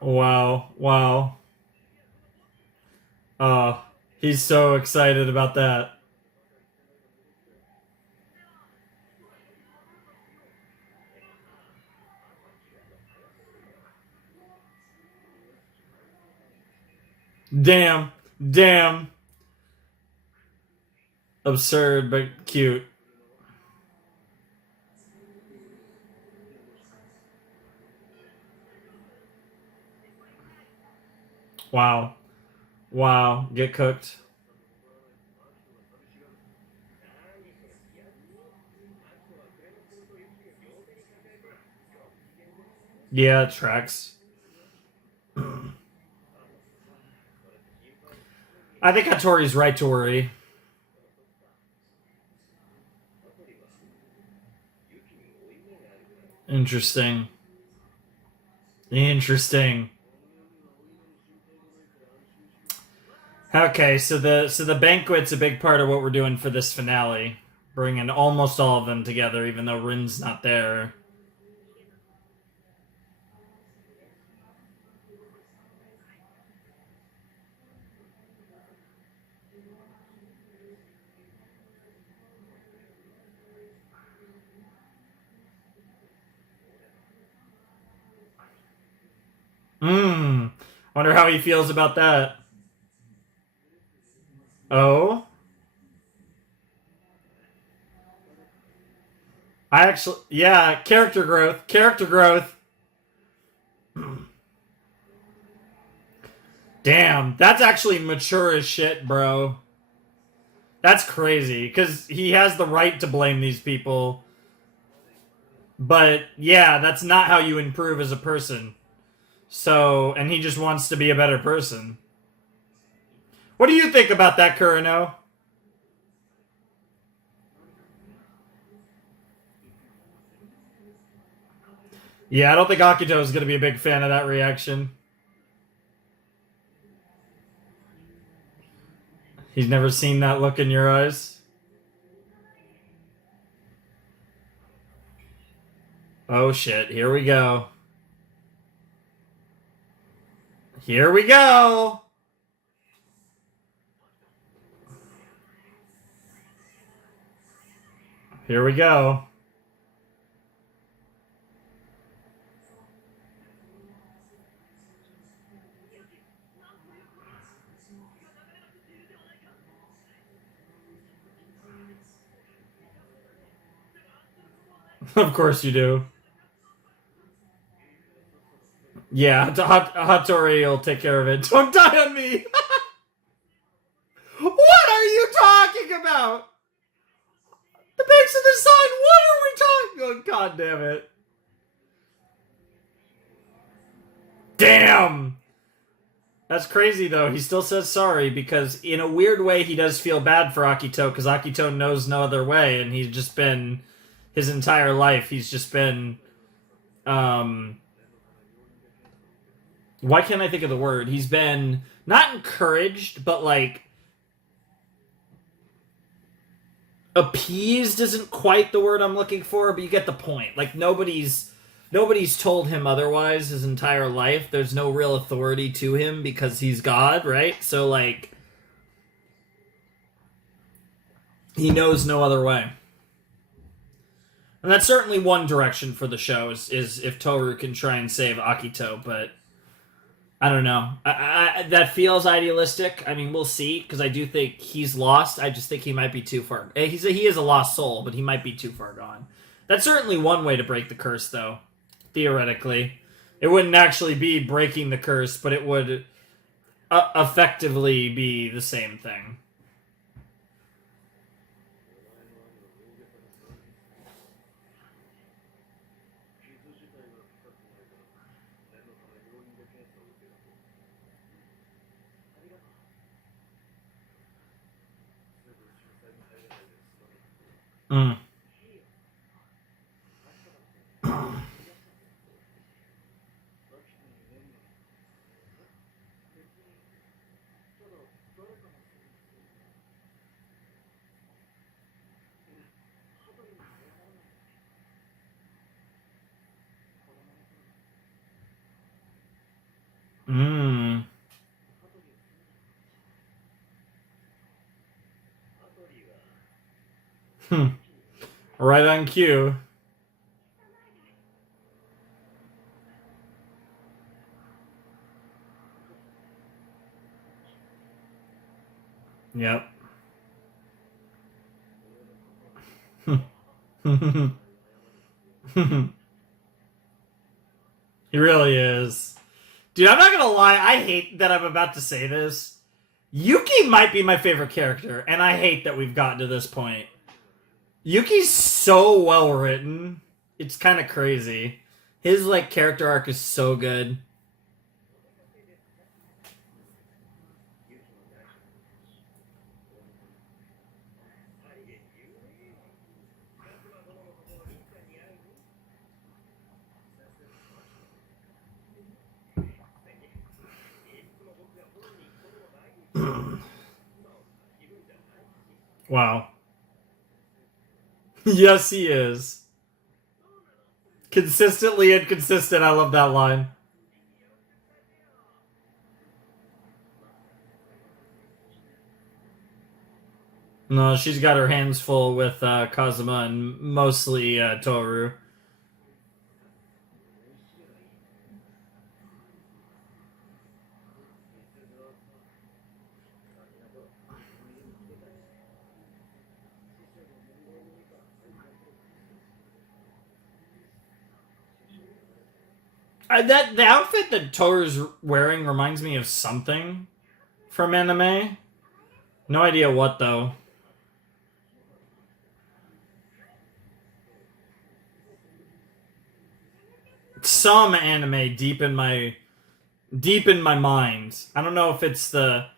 Wow. Oh, he's so excited about that. Damn. Absurd, but cute. Wow. Get cooked. Yeah, it tracks. I think Hattori's right to worry. Interesting. Okay, so the banquet's a big part of what we're doing for this finale, bringing almost all of them together, even though Rin's not there. Wonder how he feels about that. Oh? Yeah, character growth. Damn, that's actually mature as shit, bro. That's crazy, because he has the right to blame these people. But, yeah, that's not how you improve as a person. So, and he just wants to be a better person. What do you think about that, Kurano? Yeah, I don't think Akito is going to be a big fan of that reaction. He's never seen that look in your eyes. Oh shit, here we go. Here we go! Here we go. Of course you do. Yeah, Hattori will take care of it. Don't die on me! What are you talking about? The banks of the sun, what are we talking? Oh, god damn it. Damn! That's crazy, though. He still says sorry, because in a weird way, he does feel bad for Akito, because Akito knows no other way, and he's just been... His entire life, he's just been... Why can't I think of the word? He's been not encouraged, but like appeased isn't quite the word I'm looking for, but you get the point. Like nobody's told him otherwise his entire life. There's no real authority to him because he's God, right? So like he knows no other way. And that's certainly one direction for the show is if Toru can try and save Akito, but I don't know. That feels idealistic. I mean, we'll see, because I do think he's lost. I just think he might be too far. He is a lost soul, but he might be too far gone. That's certainly one way to break the curse, though. Theoretically. It wouldn't actually be breaking the curse, but it would effectively be the same thing. Mm. Mm. Right on cue. Yep. He really is. Dude, I'm not gonna lie, I hate that I'm about to say this. Yuki might be my favorite character, and I hate that we've gotten to this point. Yuki's so well written. It's kind of crazy. His like character arc is so good. Wow. Yes, he is. Consistently inconsistent. I love that line. No, she's got her hands full with Kazuma and mostly Toru. The outfit that Toru's wearing reminds me of something from anime. No idea what though. Some anime deep in my mind. I don't know if it's the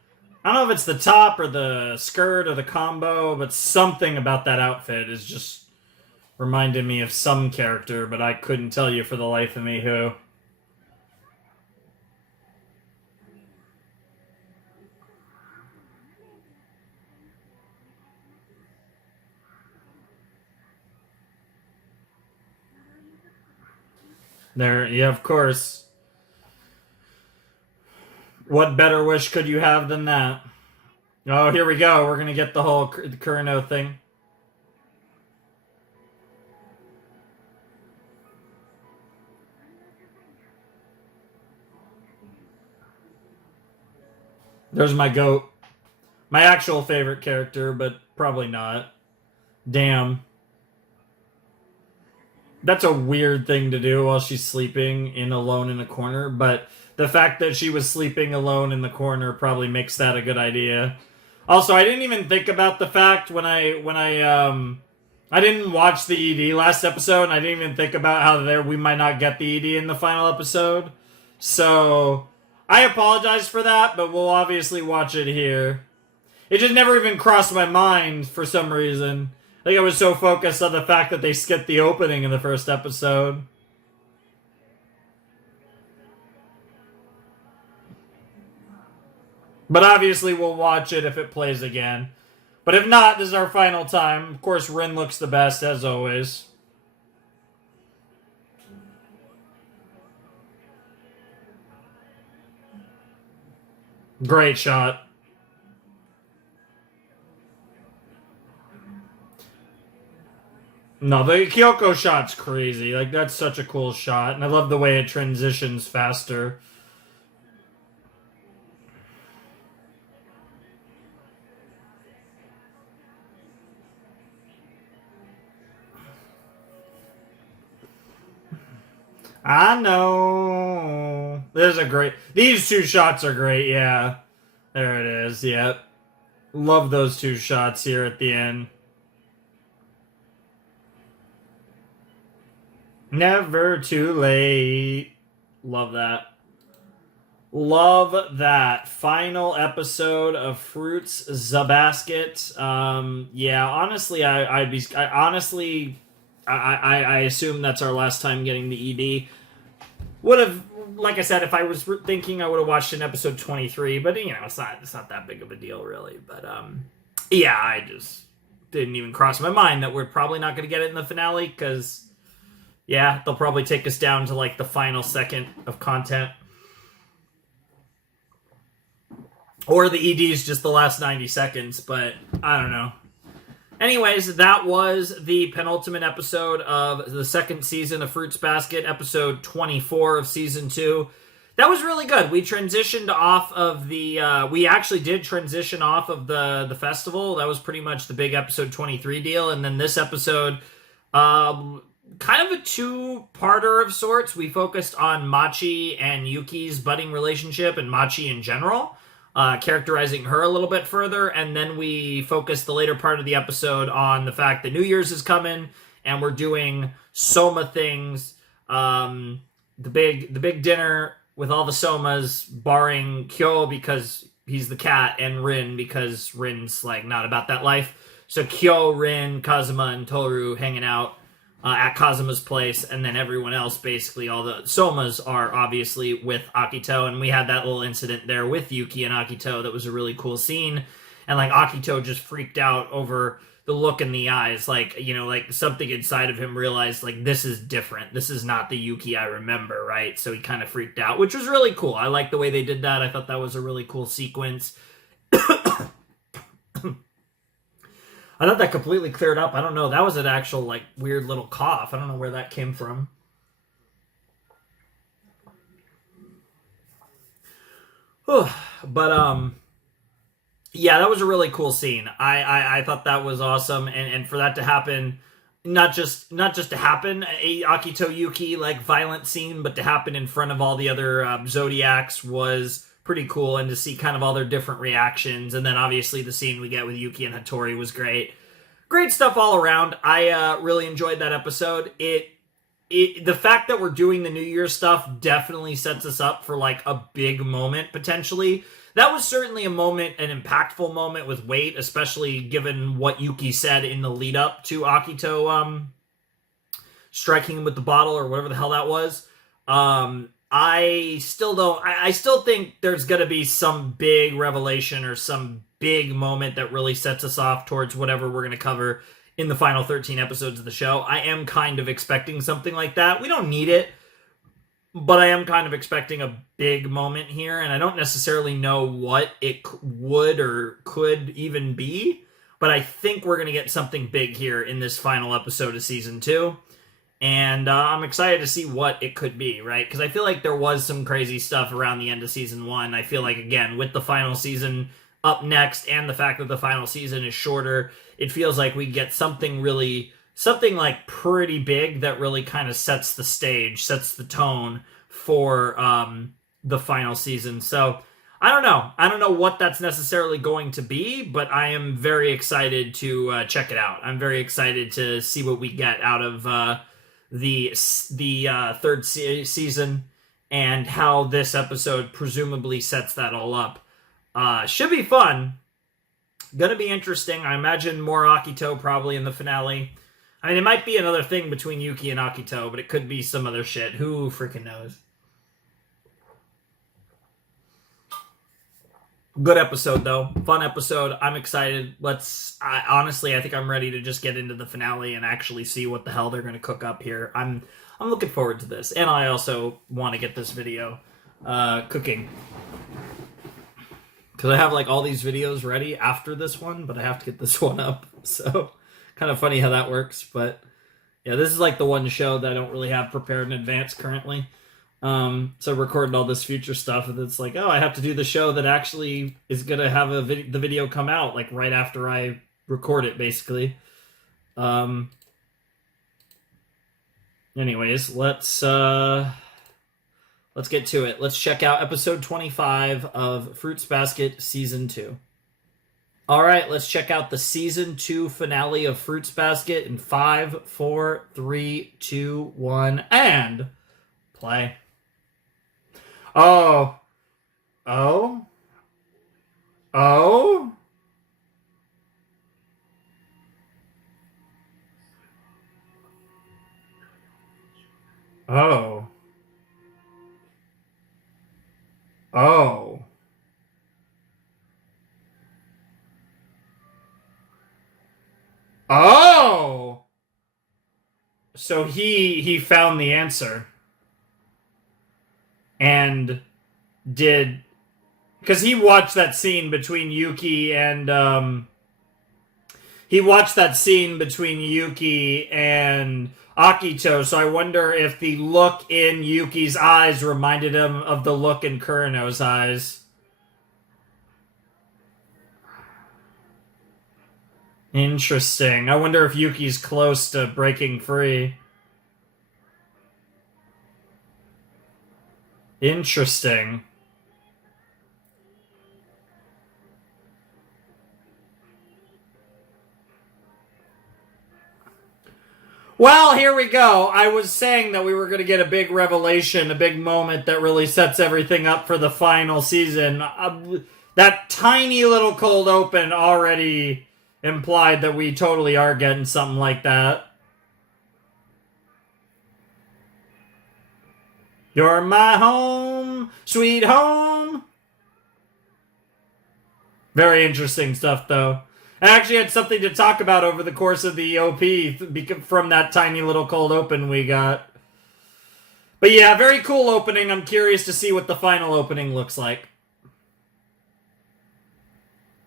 top or the skirt or the combo, but something about that outfit is just reminded me of some character, but I couldn't tell you for the life of me who. There, yeah, of course. What better wish could you have than that? Oh, here we go. We're gonna get the whole Kurino thing. There's my goat. My actual favorite character, but probably not. Damn. That's a weird thing to do while she's sleeping alone in a corner, but the fact that she was sleeping alone in the corner probably makes that a good idea. Also, I didn't even think about the fact I didn't watch the ED last episode, and I didn't even think about how we might not get the ED in the final episode. So I apologize for that, but we'll obviously watch it here. It just never even crossed my mind for some reason. I think I was so focused on the fact that they skipped the opening in the first episode. But obviously we'll watch it if it plays again. But if not, this is our final time. Of course, Rin looks the best, as always. Great shot. No, the Kyoko shot's crazy. Like, that's such a cool shot. And I love the way it transitions faster. I know. These two shots are great, yeah. There it is, yep. Love those two shots here at the end. Never too late. Love that. Love that. Final episode of Fruits the Basket. Yeah, honestly, I assume that's our last time getting the ED. Would have, like I said, if I was thinking, I would have watched in episode 23, but you know, it's not that big of a deal, really. But yeah, I just didn't even cross my mind that we're probably not going to get it in the finale, because yeah, they'll probably take us down to like the final second of content. Or the ED is just the last 90 seconds, but I don't know. Anyways, that was the penultimate episode of the second season of Fruits Basket, episode 24 of season 2. That was really good. We transitioned off of we actually did transition off of the festival. That was pretty much the big episode 23 deal. And then this episode, kind of a two-parter of sorts. We focused on Machi and Yuki's budding relationship and Machi in general. Characterizing her a little bit further, and then we focus the later part of the episode on the fact that New Year's is coming, and we're doing Soma things. The big dinner with all the Somas, barring Kyo because he's the cat, and Rin because Rin's like not about that life. So Kyo, Rin, Kazuma, and Toru hanging out at Kazuma's place, and then everyone else, basically all the Somas, are obviously with Akito, and we had that little incident there with Yuki and Akito that was a really cool scene, and like Akito just freaked out over the look in the eyes, like, you know, like something inside of him realized, like, this is different, this is not the Yuki I remember, right? So he kind of freaked out, which was really cool. I like the way they did that. I thought that was a really cool sequence. I thought that completely cleared up. I don't know. That was an actual, like, weird little cough. I don't know where that came from. But, yeah, that was a really cool scene. I thought that was awesome. And for that to happen, not just to happen, a Akito Yuki, like, violent scene, but to happen in front of all the other Zodiacs was pretty cool, and to see kind of all their different reactions. And then obviously the scene we get with Yuki and Hattori was great stuff all around. I really enjoyed that episode. The fact that we're doing the New Year's stuff definitely sets us up for like a big moment potentially. That was certainly a moment, an impactful moment with weight, especially given what Yuki said in the lead up to Akito striking him with the bottle or whatever the hell that was. I still think there's going to be some big revelation or some big moment that really sets us off towards whatever we're going to cover in the final 13 episodes of the show. I am kind of expecting something like that. We don't need it, but I am kind of expecting a big moment here, and I don't necessarily know what it would or could even be, but I think we're going to get something big here in this final episode of season 2. And I'm excited to see what it could be, right? Because I feel like there was some crazy stuff around the end of season 1. I feel like, again, with the final season up next and the fact that the final season is shorter, it feels like we get something really something like pretty big that really kind of sets the stage, sets the tone for the final season. So I don't know. I don't know what that's necessarily going to be, but I am very excited to check it out. I'm very excited to see what we get out of the third season and how this episode presumably sets that all up. Should be fun. Gonna be interesting. I imagine more Akito probably in the finale. I mean, it might be another thing between Yuki and Akito, but it could be some other shit. Who freaking knows? Good episode, though. Fun episode. I'm excited. Honestly, I think I'm ready to just get into the finale and actually see what the hell they're going to cook up here. I'm looking forward to this. And I also want to get this video cooking. Because I have, like, all these videos ready after this one, but I have to get this one up. So, kind of funny how that works. But, yeah, this is, like, the one show that I don't really have prepared in advance currently. So recording all this future stuff, and it's like, oh, I have to do the show that actually is going to have the video come out, like, right after I record it, basically. Anyways, let's get to it. Let's check out episode 25 of Fruits Basket Season 2. All right, let's check out the Season 2 finale of Fruits Basket in 5, 4, 3, 2, 1, and play. Oh. Oh. Oh. Oh. Oh. Oh. So he found the answer. And did, because he watched that scene between Yuki and Akito, so I wonder if the look in Yuki's eyes reminded him of the look in Kurino's eyes. Interesting. I wonder if Yuki's close to breaking free. Interesting. Well, here we go. I was saying that we were going to get a big revelation, a big moment that really sets everything up for the final season. That tiny little cold open already implied that we totally are getting something like that. You're my home, sweet home. Very interesting stuff, though. I actually had something to talk about over the course of the OP from that tiny little cold open we got. But yeah, very cool opening. I'm curious to see what the final opening looks like.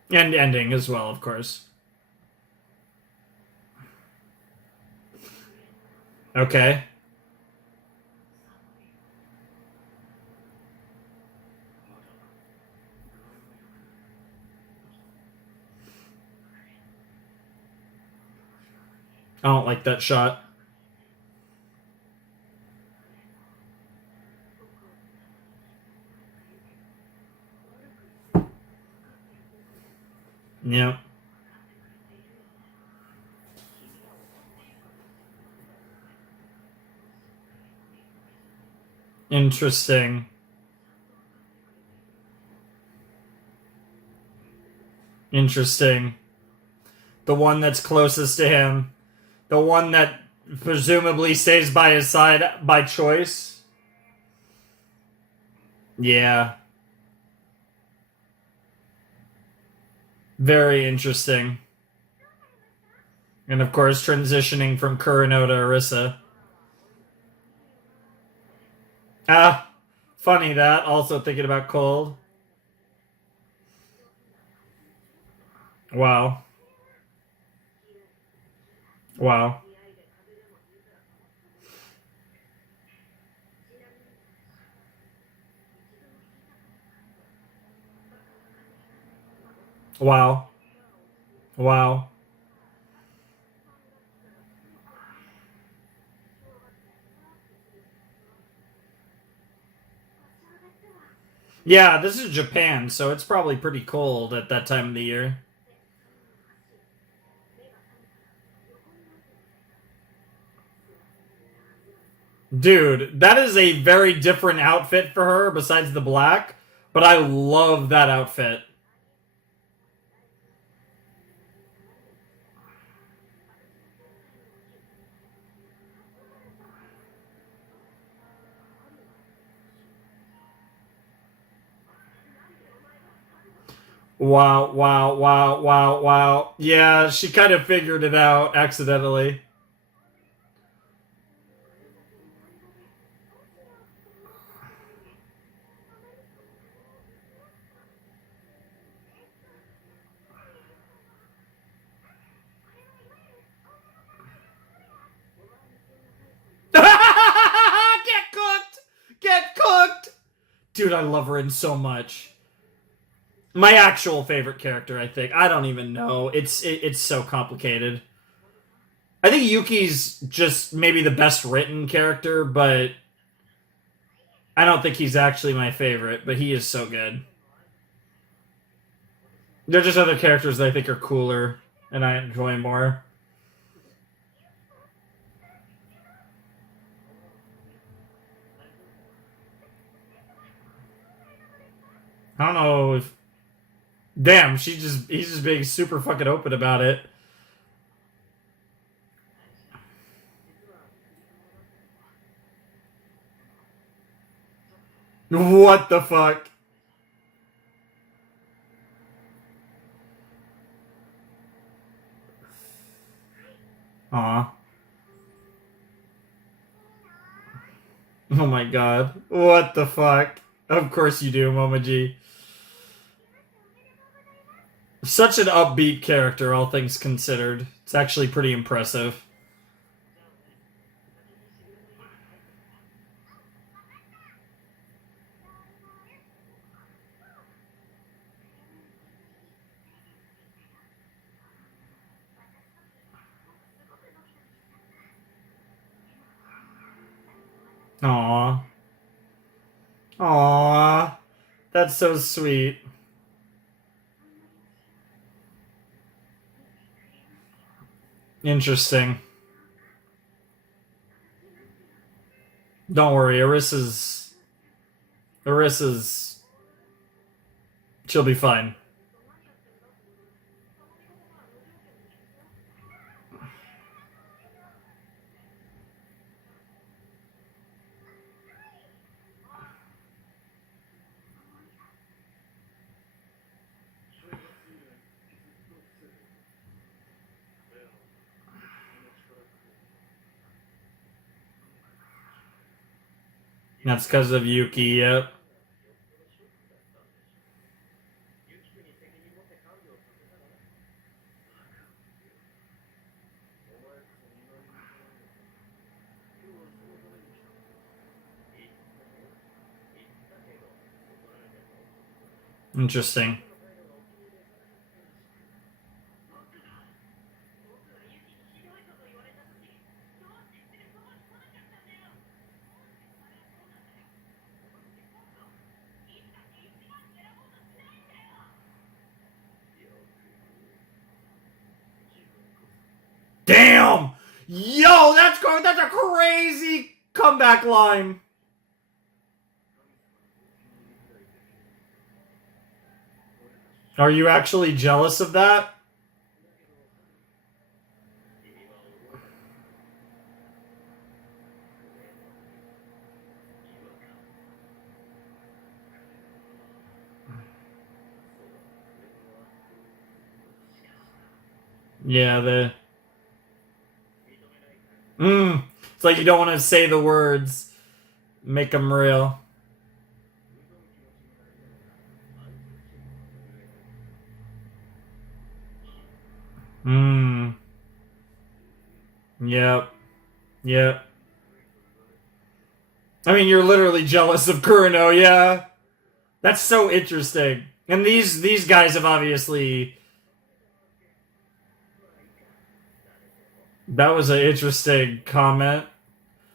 And ending as well, of course. Okay. I don't like that shot. Yeah. Interesting. Interesting. The one that's closest to him. The one that presumably stays by his side by choice. Yeah. Very interesting. And of course, transitioning from Kurino to Arisa. Ah, funny that. Also thinking about cold. Wow. Wow. Wow. Wow. Yeah, this is Japan, so it's probably pretty cold at that time of the year. Dude, that is a very different outfit for her besides the black, but I love that outfit. Wow, wow, wow, wow, wow. Yeah, she kind of figured it out accidentally. Get cooked! Get cooked! Dude, I love Rin so much. My actual favorite character, I think. I don't even know. It's so complicated. I think Yuki's just maybe the best written character, but I don't think he's actually my favorite, but he is so good. There are just other characters that I think are cooler and I enjoy more. I don't know if damn, he's just being super fucking open about it. What the fuck? Aw. Oh my god. What the fuck? Of course you do, Momoji. Such an upbeat character, all things considered. It's actually pretty impressive. Aw. Aw. That's so sweet. Interesting. Don't worry, Arissa's she'll be fine. That's because of Yuki, yep. Interesting. Damn! Yo, that's a crazy comeback line. Are you actually jealous of that? Yeah, the it's like you don't want to say the words, make them real. Mmm. Yep. Yep. I mean, you're literally jealous of Kurino, yeah. That's so interesting. And these guys have obviously that was an interesting comment.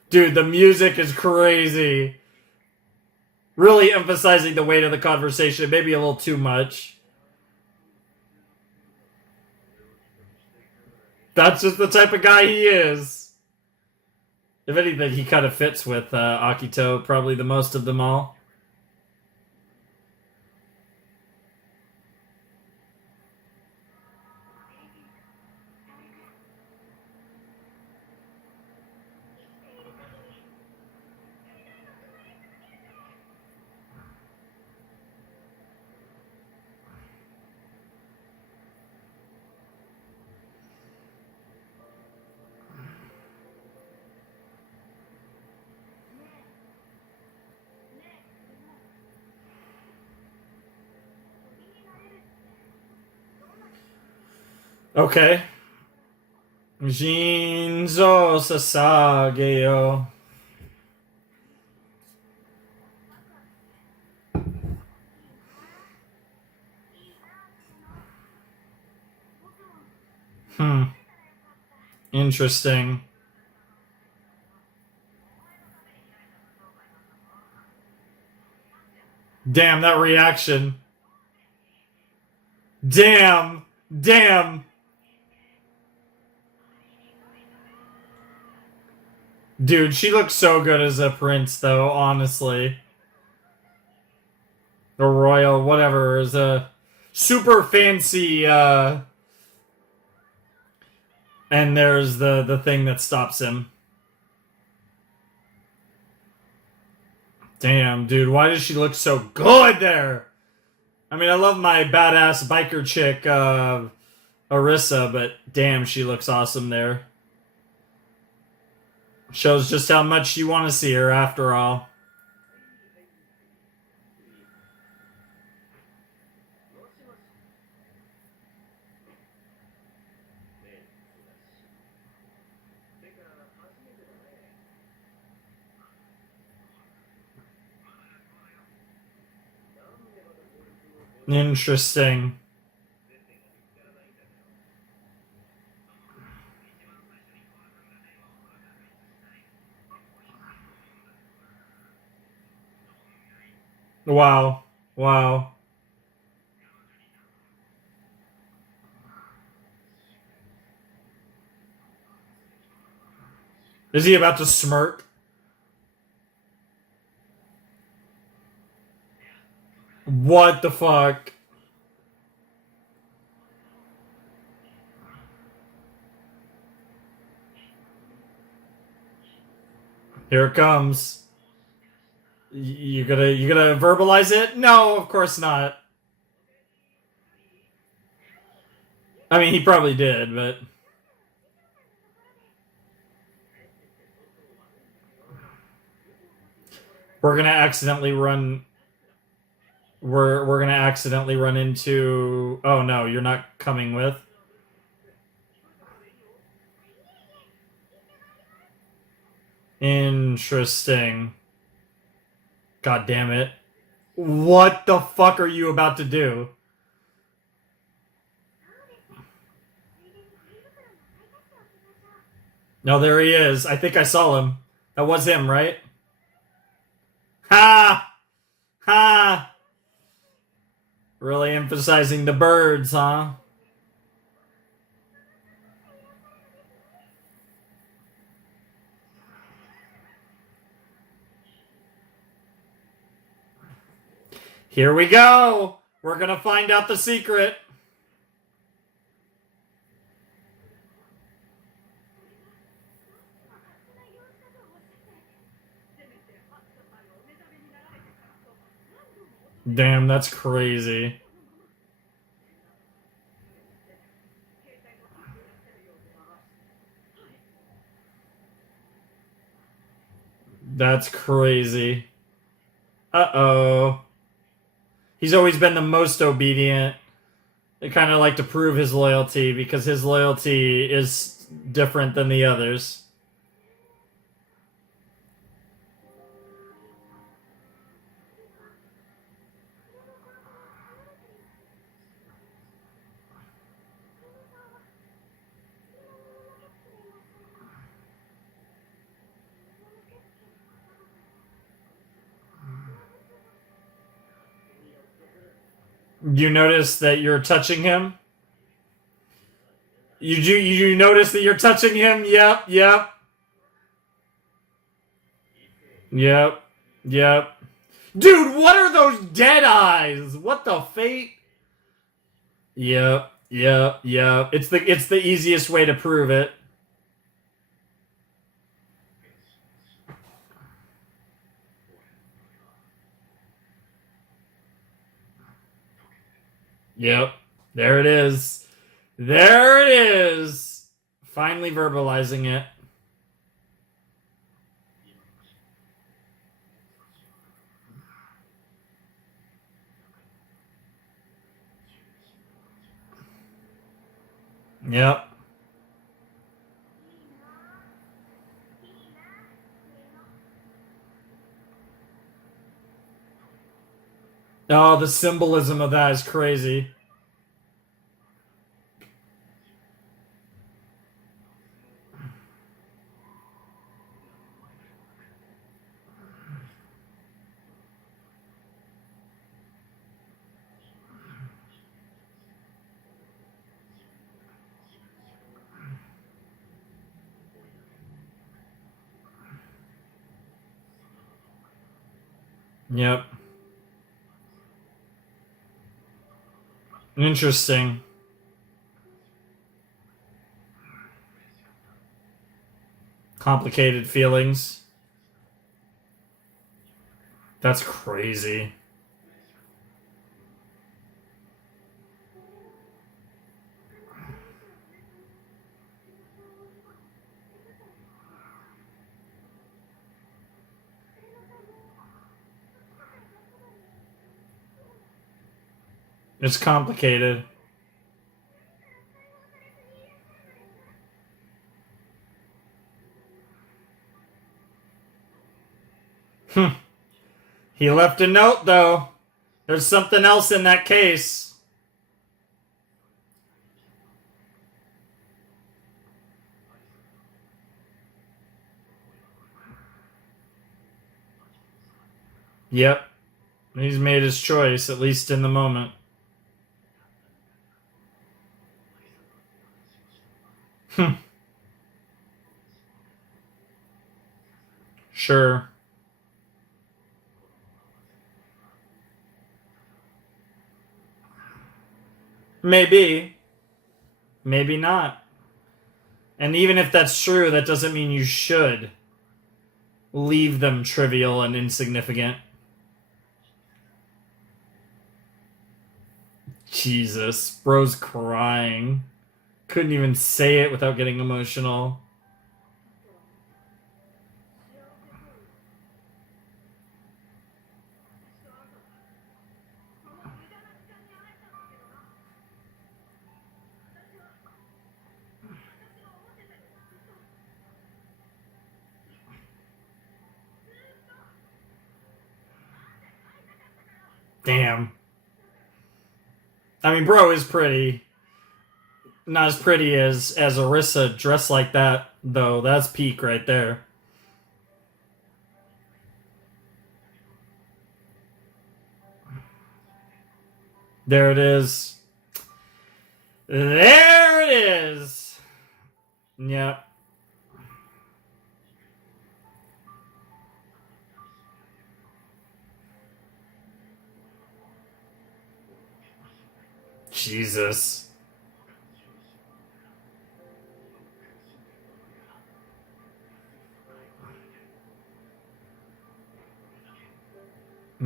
Dude, the music is crazy. Really emphasizing the weight of the conversation, maybe a little too much. That's just the type of guy he is. If anything, he kind of fits with Akito, probably the most of them all. Okay. Jinzo Sasageyo. Interesting. Damn, that reaction. Damn. Damn. Dude, she looks so good as a prince, though, honestly. A royal, whatever, is a super fancy, and there's the thing that stops him. Damn, dude, why does she look so good there? I mean, I love my badass biker chick, Arissa, but damn, she looks awesome there. Shows just how much you want to see her, after all. Interesting. Wow. Wow. Is he about to smirk? What the fuck? Here it comes. You gonna verbalize it? No, of course not. I mean, he probably did, but we're gonna accidentally run. We're gonna accidentally run into. Oh no, you're not coming with. Interesting. God damn it. What the fuck are you about to do? No, there he is. I think I saw him. That was him, right? Ha! Ha! Really emphasizing the birds, huh? Here we go! We're gonna find out the secret. Damn, that's crazy. That's crazy. Uh-oh. He's always been the most obedient. They kind of like to prove his loyalty because his loyalty is different than the others. You notice that you're touching him? You notice that you're touching him? Yep, yep. Yep. Yep. Dude, what are those dead eyes? What the fate? Yep. Yep. Yep. It's the easiest way to prove it. Yep. There it is. There it is. Finally verbalizing it. Yep. Oh, the symbolism of that is crazy. Yep. Interesting. Complicated feelings. That's crazy. It's complicated. He left a note, though. There's something else in that case. Yep. He's made his choice, at least in the moment. Sure. Maybe. Maybe not. And even if that's true, that doesn't mean you should leave them trivial and insignificant. Jesus. Bro's crying. Couldn't even say it without getting emotional. Damn. I mean, Bro is pretty. Not as pretty as Arissa dressed like that, though. That's peak right there. There it is. There it is. Yep. Jesus.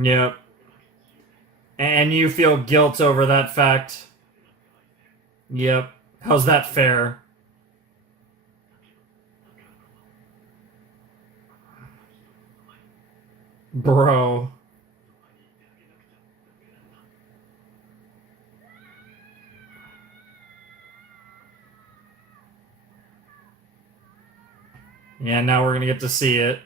Yep. And you feel guilt over that fact. Yep. How's that fair? Bro. Yeah, now we're gonna get to see it.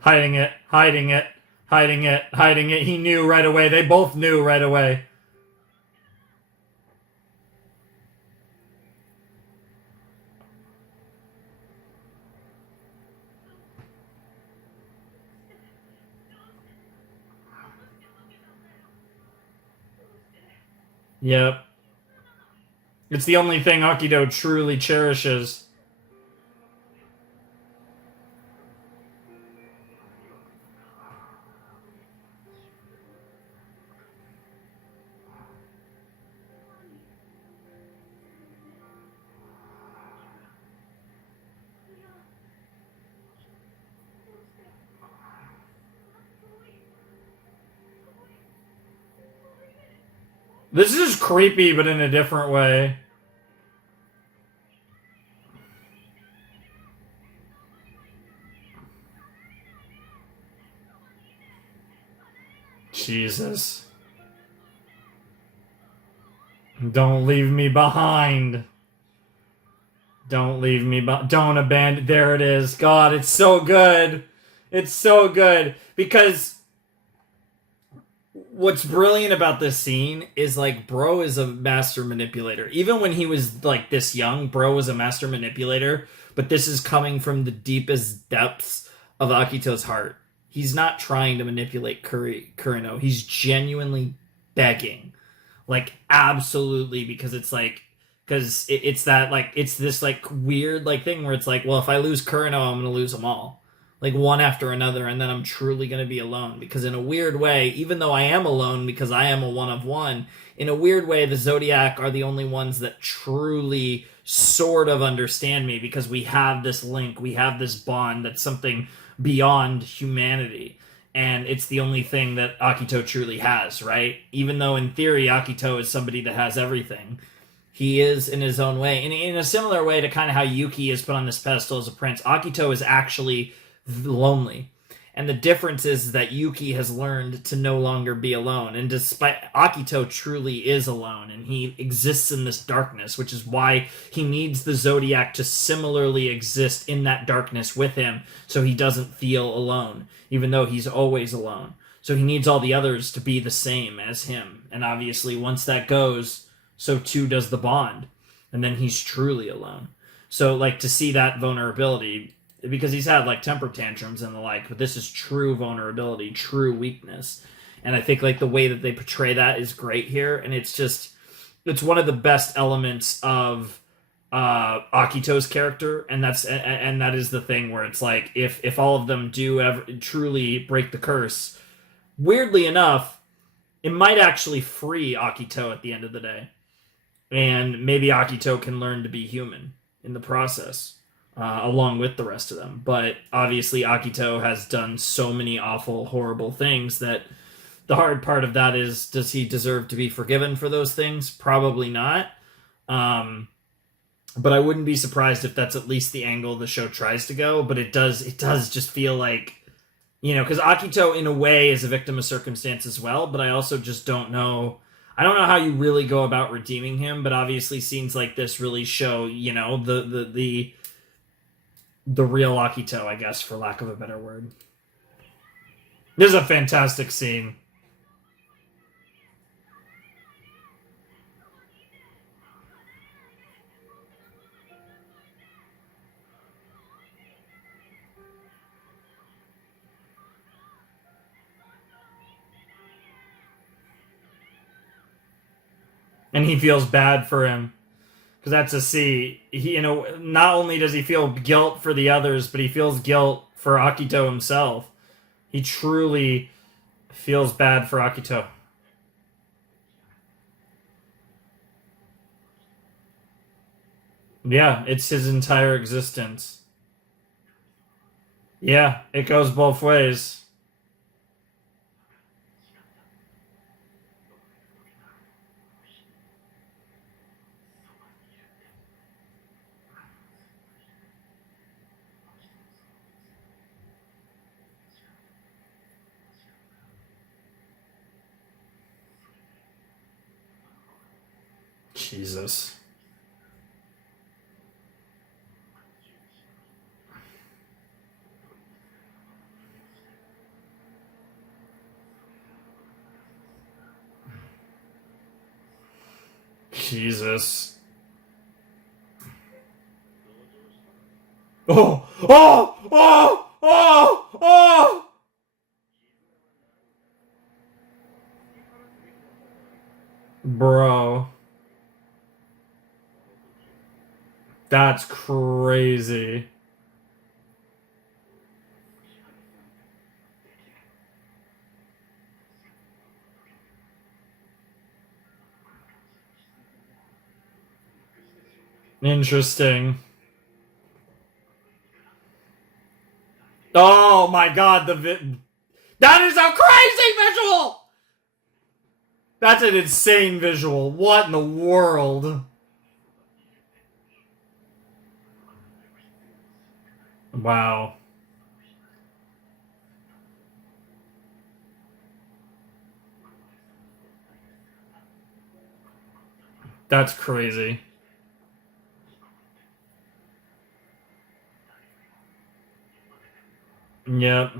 Hiding it, hiding it, hiding it, hiding it. He knew right away. They both knew right away. Yep. It's the only thing Akito truly cherishes. This is creepy, but in a different way. Jesus. Don't leave me behind. Don't leave me don't abandon. There it is. God, it's so good. It's so good. Because what's brilliant about this scene is, like, bro is a master manipulator. Even when he was, like, this young, bro was a master manipulator. But this is coming from the deepest depths of Akito's heart. He's not trying to manipulate Kurino. He's genuinely begging. Like, absolutely, because it's like, because it's that, like, it's this, like, weird, like, thing where it's like, well, if I lose Kurino, I'm going to lose them all. Like, one after another, and then I'm truly going to be alone. Because in a weird way, even though I am alone because I am a one of one, in a weird way, the Zodiac are the only ones that truly sort of understand me, because we have this link, we have this bond that's something beyond humanity. And it's the only thing that Akito truly has, right? Even though in theory Akito is somebody that has everything, he is in his own way. And in a similar way to kind of how Yuki is put on this pedestal as a prince, Akito is actually lonely. And the difference is that Yuki has learned to no longer be alone. And despite Akito truly is alone, and he exists in this darkness, which is why he needs the Zodiac to similarly exist in that darkness with him, so he doesn't feel alone, even though he's always alone. So he needs all the others to be the same as him. And obviously, once that goes, so too does the bond. And then he's truly alone. So, like, to see that vulnerability, because he's had, like, temper tantrums and the like, but this is true vulnerability, true weakness. And I think, like, the way that they portray that is great here. And it's just, it's one of the best elements of Akito's character. And that is the thing where it's like, if all of them do ever truly break the curse, weirdly enough, it might actually free Akito at the end of the day. And maybe Akito can learn to be human in the process. Along with the rest of them. But obviously Akito has done so many awful, horrible things that the hard part of that is, does he deserve to be forgiven for those things? Probably not. But I wouldn't be surprised if that's at least the angle the show tries to go. But it does just feel like, you know, because Akito in a way is a victim of circumstance as well, but I also just don't know. I don't know how you really go about redeeming him, but obviously scenes like this really show, you know, the real Akito, I guess, for lack of a better word. This is a fantastic scene. And he feels bad for him. Because that's a C. He, you know, not only does he feel guilt for the others, but he feels guilt for Akito himself. He truly feels bad for Akito. Yeah, it's his entire existence. Yeah, it goes both ways. Jesus. Jesus. Oh! Oh! Oh! Oh! Oh! Bro. That's crazy. Interesting. Oh my god, that is a crazy visual! That's an insane visual. What in the world? Wow. That's crazy. Yep.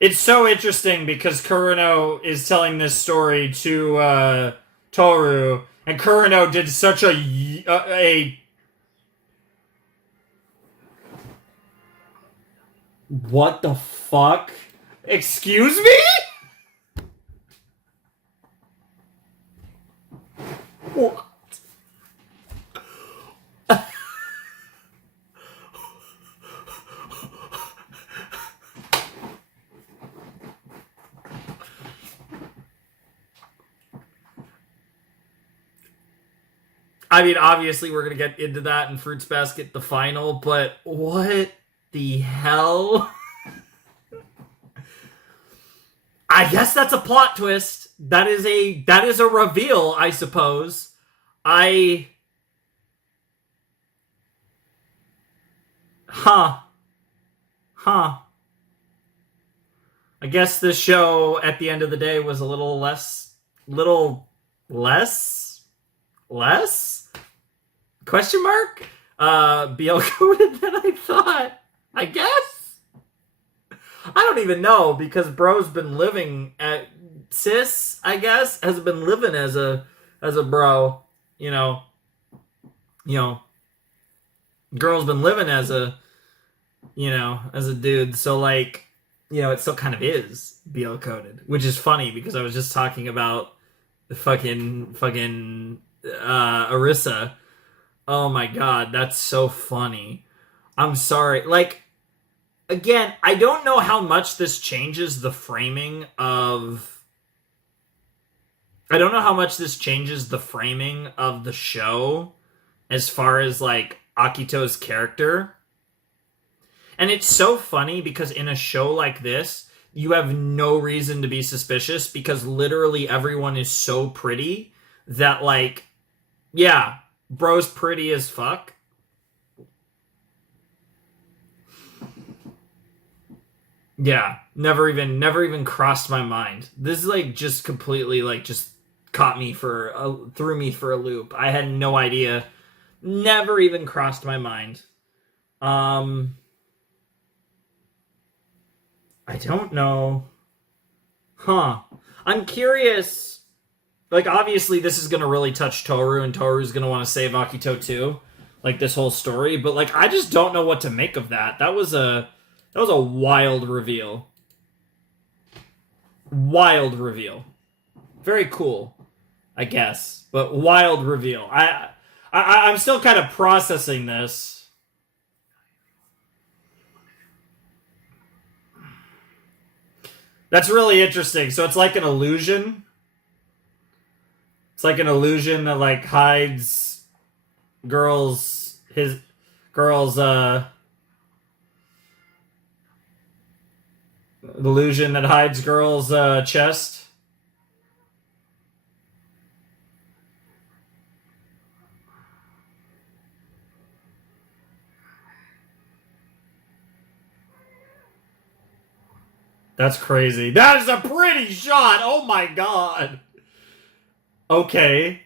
It's so interesting because Kureno is telling this story to Toru, and Kureno did such a what the fuck? Excuse me? What? I mean, obviously, we're going to get into that in Fruits Basket, the final, but what the hell? I guess that's a plot twist. That is a reveal, I suppose. Huh. I guess this show, at the end of the day, was a little less? Question mark? BL coded than I thought. I guess? I don't even know, because bro's been living at sis, I guess, has been living as a bro. You know, girl's been living as a dude. So like, it still kind of is BL coded, which is funny because I was just talking about the fucking Arisa. Oh my god, that's so funny. I'm sorry. Like, again, I don't know how much this changes the framing of... I don't know how much this changes the framing of the show as far as, like, Akito's character. And it's so funny because in a show like this, you have no reason to be suspicious because literally everyone is so pretty that, like, yeah, bro's pretty as fuck. Yeah, never even crossed my mind. This is like just completely like just threw me for a loop. I had no idea. Never even crossed my mind. I don't know. Huh. I'm curious. Like, obviously, this is going to really touch Toru, and Toru's going to want to save Akito too. Like, this whole story. But, like, I just don't know what to make of that. That was a wild reveal. Wild reveal. Very cool, I guess. But wild reveal. I'm still kind of processing this. That's really interesting. So it's like an illusion. It's like an illusion that like hides the illusion that hides girls' chest. That's crazy. That is a pretty shot. Oh my god. Okay.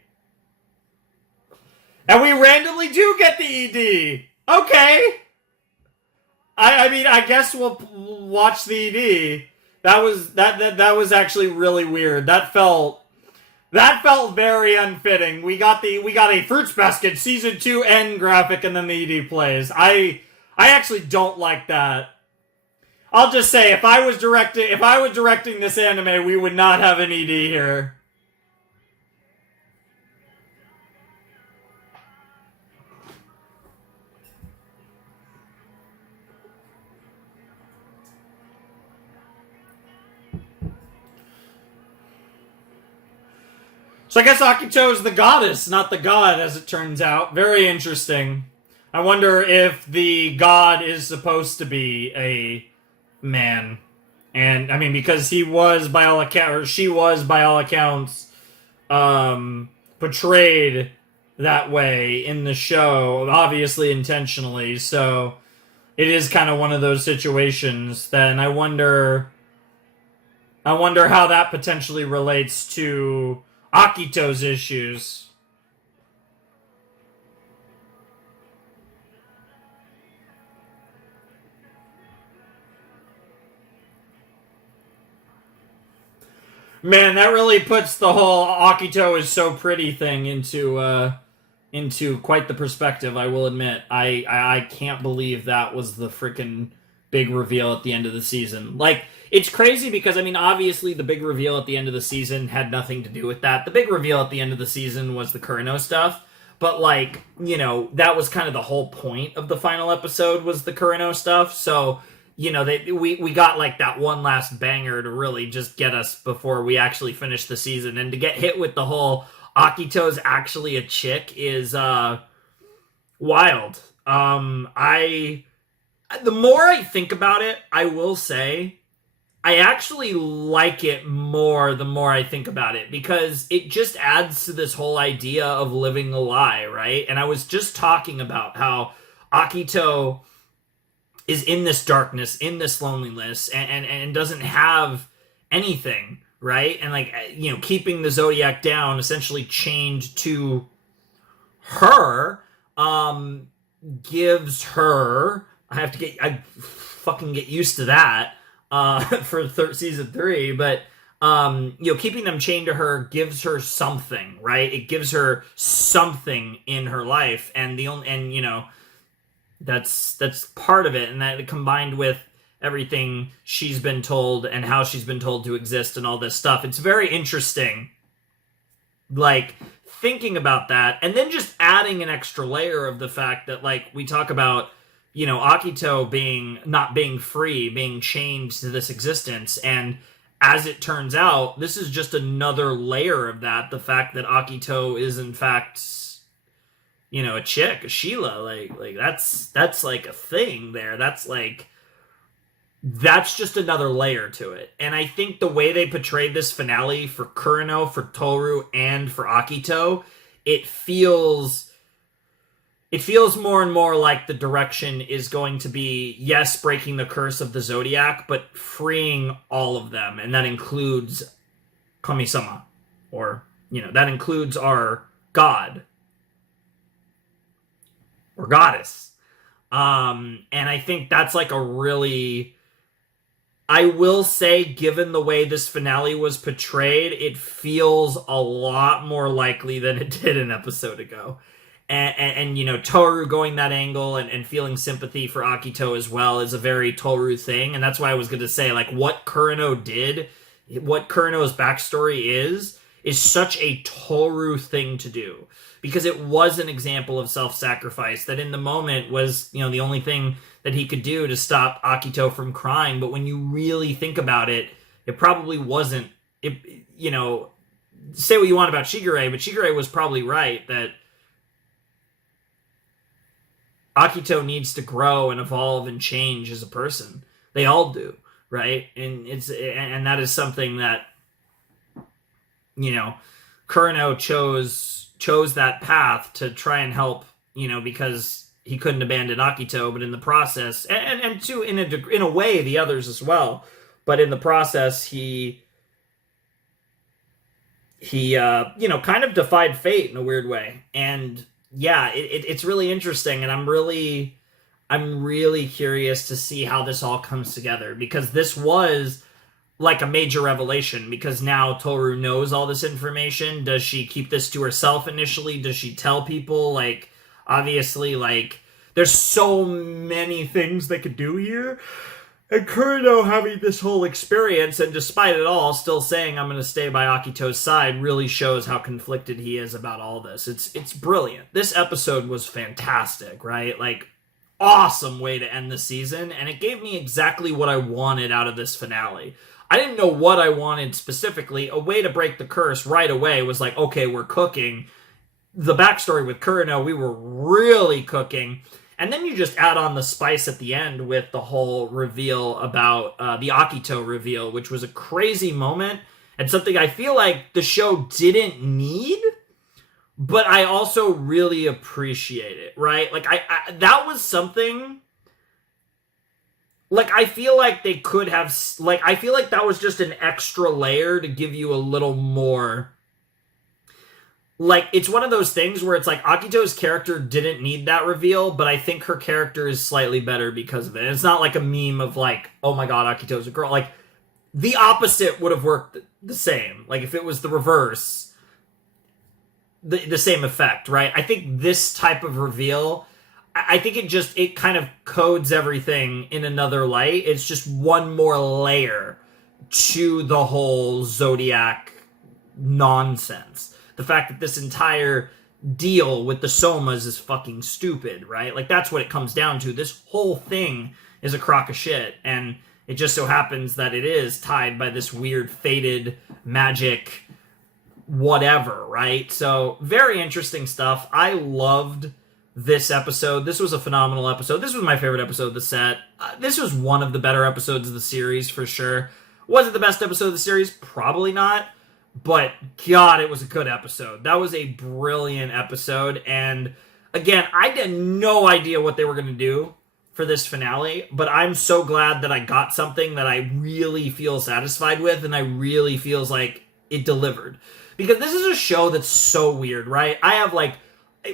And we randomly do get the ED. Okay. I mean, I guess we'll watch the ED. That was actually really weird. That felt very unfitting. We got a Fruits Basket season 2 end graphic and then the ED plays. I actually don't like that. I'll just say if I was directing this anime, we would not have an ED here. So I guess Akito is the goddess, not the god, as it turns out. Very interesting. I wonder if the god is supposed to be a man. And, I mean, because he was, by all accounts, or she was, by all accounts, portrayed that way in the show, obviously intentionally, so it is kind of one of those situations. Then I wonder how that potentially relates to Akito's issues. Man, that really puts the whole Akito is so pretty thing into quite the perspective, I will admit. I can't believe that was the freaking big reveal at the end of the season. Like, it's crazy because, I mean, obviously the big reveal at the end of the season had nothing to do with that. The big reveal at the end of the season was the Kureno stuff. But, like, you know, that was kind of the whole point of the final episode was the Kureno stuff. So, you know, we got, like, that one last banger to really just get us before we actually finish the season. And to get hit with the whole Akito's actually a chick is wild. The more I think about it, I will say, I actually like it more the more I think about it, because it just adds to this whole idea of living a lie, right? And I was just talking about how Akito is in this darkness, in this loneliness, and doesn't have anything, right? And, like, you know, keeping the Zodiac down, essentially chained to her, gives her, I fucking get used to that, for season 3, but, you know, keeping them chained to her gives her something, right? It gives her something in her life, and you know, that's part of it, and that combined with everything she's been told and how she's been told to exist and all this stuff, it's very interesting, like, thinking about that, and then just adding an extra layer of the fact that, like, we talk about, you know, Akito not being free, being chained to this existence, and as it turns out, this is just another layer of that, the fact that Akito is in fact, you know, a chick, a Sheila, like that's like a thing there. That's just another layer to it. And I think the way they portrayed this finale for Kureno, for Toru, and for Akito, it feels more and more like the direction is going to be, yes, breaking the curse of the Zodiac, but freeing all of them. And that includes Kami-sama, or, you know, that includes our god or goddess. And I think that's like a really, I will say, given the way this finale was portrayed, it feels a lot more likely than it did an episode ago. And you know, Toru going that angle and feeling sympathy for Akito as well is a very Toru thing. And that's why I was going to say, like, what Kureno did, what Kureno's backstory is such a Toru thing to do. Because it was an example of self-sacrifice that in the moment was, you know, the only thing that he could do to stop Akito from crying. But when you really think about it, it probably wasn't. It, you know, say what you want about Shigure, but Shigure was probably right that Akito needs to grow and evolve and change as a person. They all do, right? And that is something that, you know, Kureno chose that path to try and help, you know, because he couldn't abandon Akito, but in the process, and to in a way the others as well, but in the process he you know, kind of defied fate in a weird way. And yeah, it's really interesting, and I'm really curious to see how this all comes together, because this was like a major revelation, because now Toru knows all this information. Does she keep this to herself initially? Does she tell people? Like, obviously, like, there's so many things they could do here. And Kureno having this whole experience, and despite it all, still saying, I'm going to stay by Akito's side, really shows how conflicted he is about all this. It's brilliant. This episode was fantastic, right? Like, awesome way to end the season, and it gave me exactly what I wanted out of this finale. I didn't know what I wanted specifically. A way to break the curse right away was like, okay, we're cooking. The backstory with Kurino, we were really cooking. And then you just add on the spice at the end with the whole reveal about the Akito reveal, which was a crazy moment and something I feel like the show didn't need, but I also really appreciate it, right? Like, I that was something... Like, I feel like they could have... Like, I feel like that was just an extra layer to give you a little more... Like, it's one of those things where it's like, Akito's character didn't need that reveal, but I think her character is slightly better because of it. And it's not like a meme of like, oh my god, Akito's a girl. Like, the opposite would have worked the same. Like, if it was the reverse, the same effect, right? I think this type of reveal, I think it kind of codes everything in another light. It's just one more layer to the whole Zodiac nonsense. The fact that this entire deal with the Somas is fucking stupid, right? Like, that's what it comes down to. This whole thing is a crock of shit, and it just so happens that it is tied by this weird, fated, magic, whatever, right? So, very interesting stuff. I loved this episode. This was a phenomenal episode. This was my favorite episode of the set. This was one of the better episodes of the series, for sure. Was it the best episode of the series? Probably not. But, God, it was a good episode. That was a brilliant episode. And, again, I had no idea what they were going to do for this finale. But I'm so glad that I got something that I really feel satisfied with. And I really feels like it delivered. Because this is a show that's so weird, right? I have, like...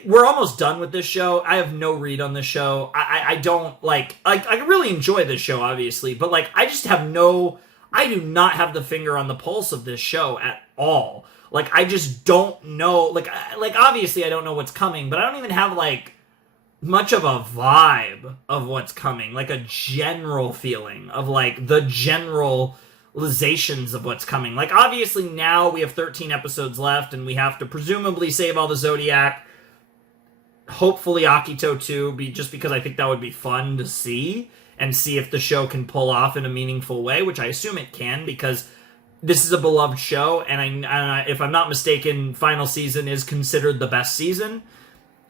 We're almost done with this show. I have no read on this show. I don't, like... I really enjoy this show, obviously. But, like, I just have no... I do not have the finger on the pulse of this show at all. Like, I just don't know. Like, obviously I don't know what's coming, but I don't even have, like, much of a vibe of what's coming. Like, a general feeling of, like, the generalizations of what's coming. Like, obviously now we have 13 episodes left, and we have to presumably save all the Zodiac. Hopefully Akito too, just because I think that would be fun to see. And see if the show can pull off in a meaningful way, which I assume it can, because this is a beloved show, and if I'm not mistaken, final season is considered the best season.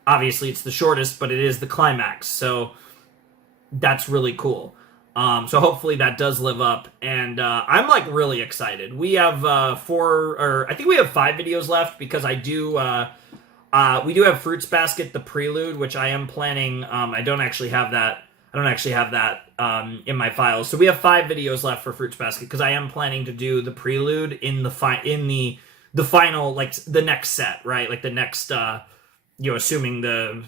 Obviously, it's the shortest, but it is the climax, so that's really cool. So hopefully that does live up, and I'm, like, really excited. We have I think we have 5 videos left, because we do have Fruits Basket, the Prelude, which I am planning. I don't actually have that in my files. So we have 5 videos left for Fruits Basket, because I am planning to do the prelude in the final, like, the next set, right? Like, the next, assuming the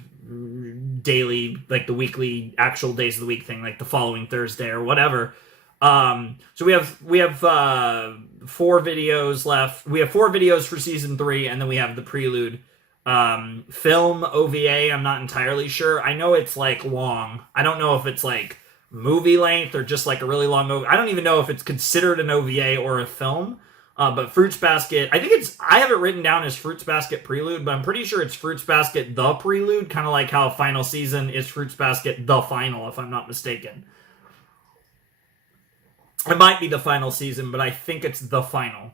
daily, like, the weekly actual days of the week thing, like the following Thursday or whatever. So we have 4 videos left. We have 4 videos for season 3, and then we have the prelude. Film OVA, I'm not entirely sure. I know it's, like, long. I don't know if it's, like, movie length or just, like, a really long movie. I don't even know if it's considered an OVA or a film. But Fruits Basket, I have it written down as Fruits Basket Prelude, but I'm pretty sure it's Fruits Basket The Prelude, kind of like how final season is Fruits Basket The Final, if I'm not mistaken. It might be the final season, but I think it's The Final.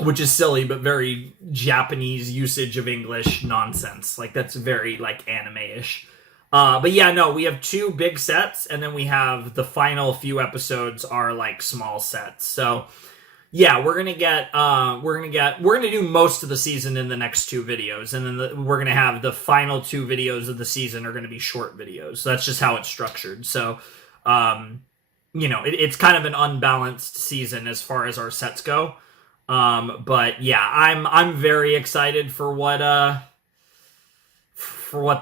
Which is silly, but very Japanese usage of English nonsense. Like, that's very, like, anime-ish. But yeah, no, we have 2 big sets, and then we have the final few episodes are, like, small sets. So, yeah, we're gonna do most of the season in the next 2 videos, and then we're gonna have the final 2 videos of the season are gonna be short videos. So that's just how it's structured. So, it's kind of an unbalanced season as far as our sets go. But yeah, I'm very excited for what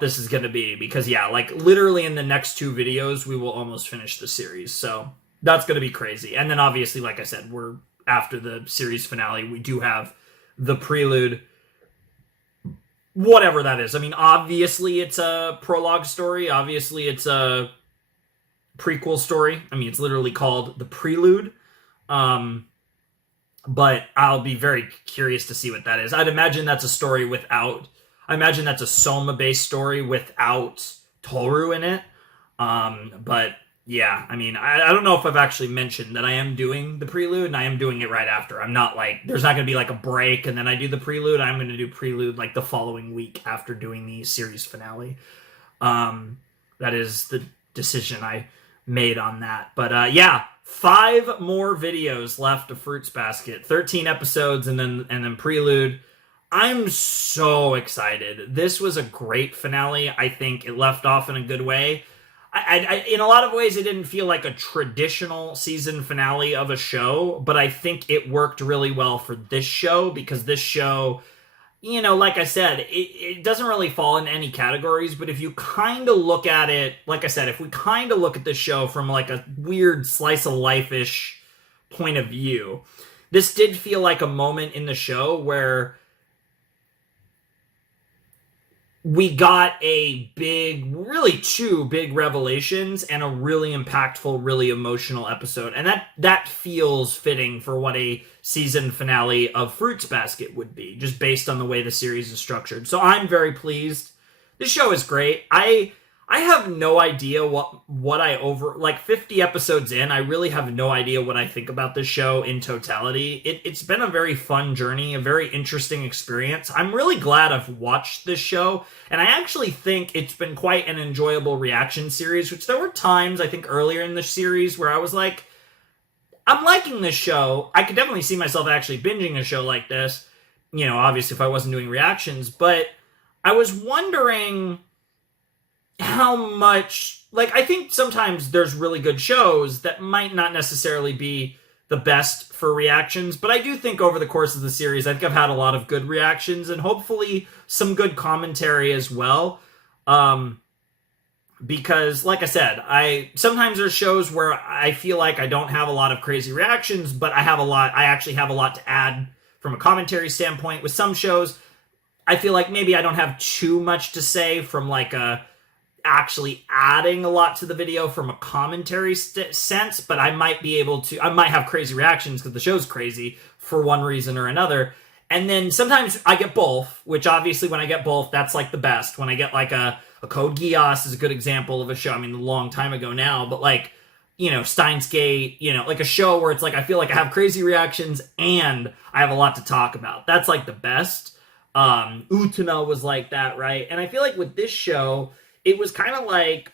this is going to be, because yeah, like, literally in the next 2 videos, we will almost finish the series. So that's going to be crazy. And then obviously, like I said, we're after the series finale, we do have the prelude, whatever that is. I mean, obviously it's a prologue story. Obviously it's a prequel story. I mean, it's literally called The Prelude. But I'll be very curious to see what that is. I'd imagine that's a story I imagine that's a Soma-based story without Toru in it. But Yeah, I mean, I don't know if I've actually mentioned that I am doing the prelude, and I am doing it right after. I'm not like, there's not going to be like a break and then I do the prelude. I'm going to do prelude like the following week after doing the series finale. That is the decision I made on that. But yeah, 5 more videos left of Fruits Basket, 13 episodes, and then prelude. I'm so excited. This was a great finale. I think it left off in a good way. In a lot of ways, it didn't feel like a traditional season finale of a show, but I think it worked really well for this show because this show, like I said, it doesn't really fall in any categories, but if you kind of look at it, like I said, if we kind of look at this show from like a weird slice of life-ish point of view, this did feel like a moment in the show where we got really 2 big revelations and a really impactful, really emotional episode. And that feels fitting for what a season finale of Fruits Basket would be, just based on the way the series is structured. So I'm very pleased. This show is great. I have no idea what I like 50 episodes in, I really have no idea what I think about this show in totality. It's been a very fun journey, a very interesting experience. I'm really glad I've watched this show, and I actually think it's been quite an enjoyable reaction series, which there were times, I think, earlier in the series where I was like, I'm liking this show. I could definitely see myself actually binging a show like this, obviously if I wasn't doing reactions, but I was wondering how much, like, I think sometimes there's really good shows that might not necessarily be the best for reactions, but I do think over the course of the series, I think I've had a lot of good reactions and hopefully some good commentary as well. Because, like I said, sometimes there's shows where I feel like I don't have a lot of crazy reactions, but I actually have a lot to add from a commentary standpoint. With some shows, I feel like maybe I don't have too much to say from like actually adding a lot to the video from a commentary sense, but I might have crazy reactions because the show's crazy for one reason or another. And then sometimes I get both, which obviously when I get both, that's like the best. When I get like a Code Geass is a good example of a show, I mean, a long time ago now, but like, Steins Gate, like a show where it's like, I feel like I have crazy reactions and I have a lot to talk about. That's like the best. Utena was like that, right? And I feel like with this show, it was kind of like,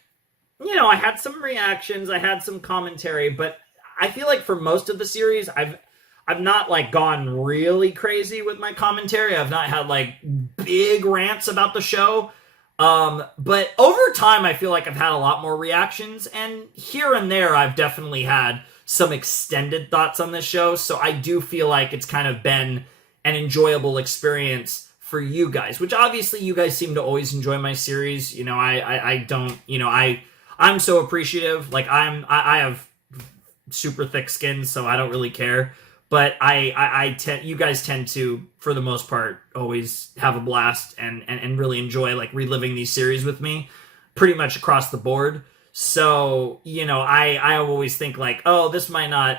I had some reactions, I had some commentary, but I feel like for most of the series, I've not like gone really crazy with my commentary. I've not had like big rants about the show. But over time, I feel like I've had a lot more reactions, and here and there, I've definitely had some extended thoughts on this show. So I do feel like it's kind of been an enjoyable experience for you guys, which obviously you guys seem to always enjoy my series. I don't, I'm so appreciative. Like I have super thick skin, so I don't really care. But you guys tend to, for the most part, always have a blast and really enjoy like reliving these series with me pretty much across the board. So, I always think like, oh, this might not,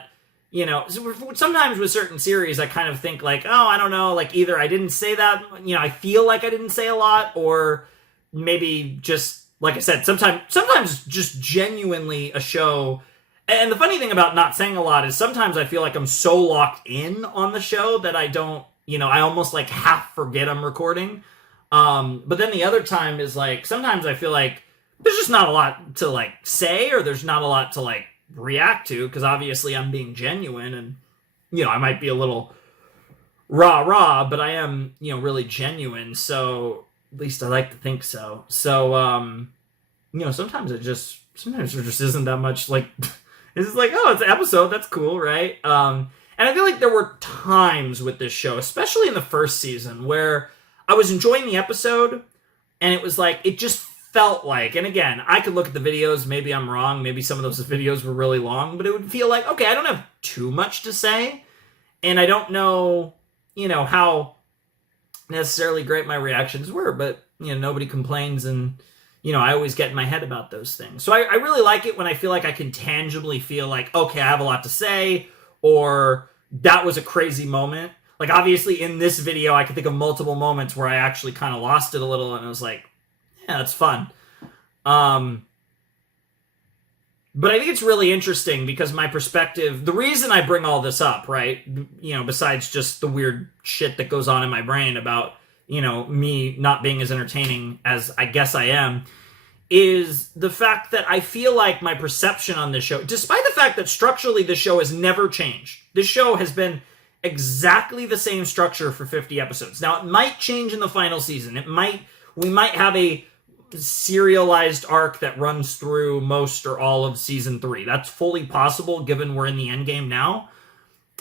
sometimes with certain series, I kind of think like, oh, I don't know, like either I didn't say that, I feel like I didn't say a lot, or maybe just, like I said, sometimes just genuinely a show. And the funny thing about not saying a lot is sometimes I feel like I'm so locked in on the show that I don't, I almost like half forget I'm recording. But then the other time is like, sometimes I feel like there's just not a lot to like say, or there's not a lot to like react to, because obviously I'm being genuine, and I might be a little rah but I am really genuine, so at least I like to think so. So sometimes there just isn't that much like it's just like, oh, it's an episode, that's cool, right? And I feel like there were times with this show, especially in the first season, where I was enjoying the episode and it was like, it just felt like, and again, I could look at the videos, maybe I'm wrong, maybe some of those videos were really long, but it would feel like, okay, I don't have too much to say, and I don't know, how necessarily great my reactions were, but, nobody complains, and, I always get in my head about those things. So I really like it when I feel like I can tangibly feel like, okay, I have a lot to say, or that was a crazy moment. Like, obviously, in this video, I can think of multiple moments where I actually kind of lost it a little, and I was like, yeah, that's fun. But I think it's really interesting because my perspective, the reason I bring all this up, right, besides just the weird shit that goes on in my brain about, me not being as entertaining as I guess I am, is the fact that I feel like my perception on this show, despite the fact that structurally the show has never changed, this show has been exactly the same structure for 50 episodes. Now, it might change in the final season. We might have a serialized arc that runs through most or all of season 3. That's fully possible given we're in the end game now.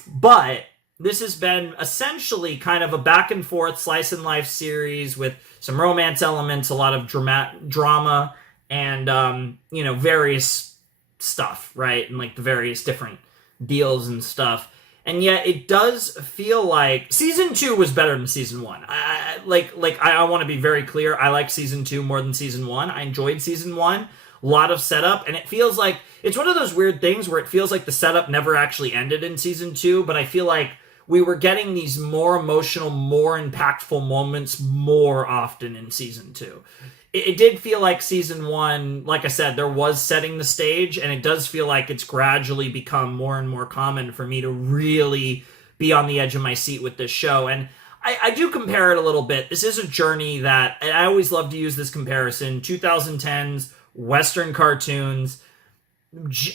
But this has been essentially kind of a back and forth slice and life series with some romance elements, a lot of drama, and various stuff, right? And like the various different deals and stuff. And yet it does feel like season 2 was better than season 1. I want to be very clear. I like season 2 more than season 1. I enjoyed season 1. A lot of setup. And it feels like it's one of those weird things where it feels like the setup never actually ended in season 2. But I feel like we were getting these more emotional, more impactful moments more often in season 2. It did feel like season 1, like I said, there was setting the stage, and it does feel like it's gradually become more and more common for me to really be on the edge of my seat with this show. And I do compare it a little bit. This is a journey that, and I always love to use this comparison, 2010s, Western cartoons,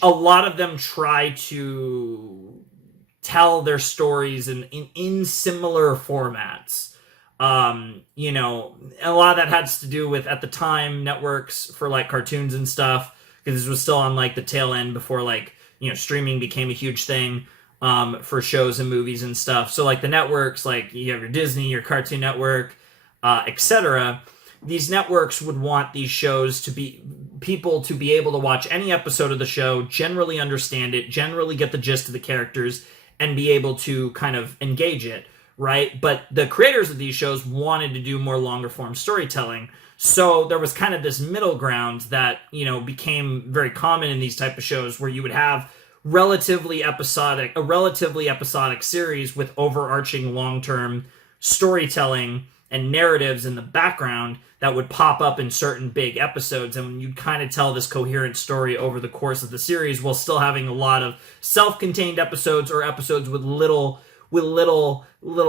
a lot of them try to tell their stories in similar formats. A lot of that has to do with, at the time, networks for like cartoons and stuff, because this was still on like the tail end before streaming became a huge thing for shows and movies and stuff. So like the networks, like you have your Disney, your Cartoon Network, etc. These networks would want these shows to be people to be able to watch any episode of the show, generally understand it, generally get the gist of the characters, and be able to kind of engage it. Right? But the creators of these shows wanted to do more longer form storytelling. So there was kind of this middle ground that, became very common in these type of shows where you would have a relatively episodic series with overarching long-term storytelling and narratives in the background that would pop up in certain big episodes, and you'd kind of tell this coherent story over the course of the series while still having a lot of self-contained episodes or episodes with little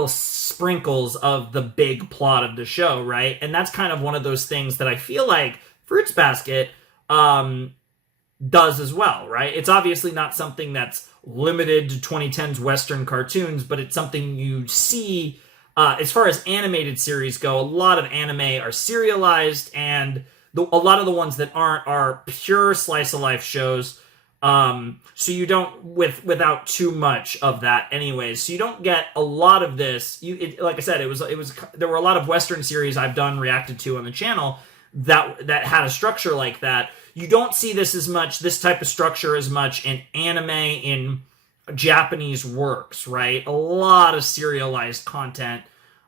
sprinkles of the big plot of the show, right? And that's kind of one of those things that I feel like Fruits Basket does as well, right? It's obviously not something that's limited to 2010s Western cartoons, but it's something you see as far as animated series go. A lot of anime are serialized, and a lot of the ones that aren't are pure slice of life shows. So you don't, without too much of that anyways, so you don't get a lot of this. Like I said, there were a lot of Western series I've done reacted to on the channel that had a structure like that. You don't see this type of structure as much in anime, in Japanese works, right? A lot of serialized content.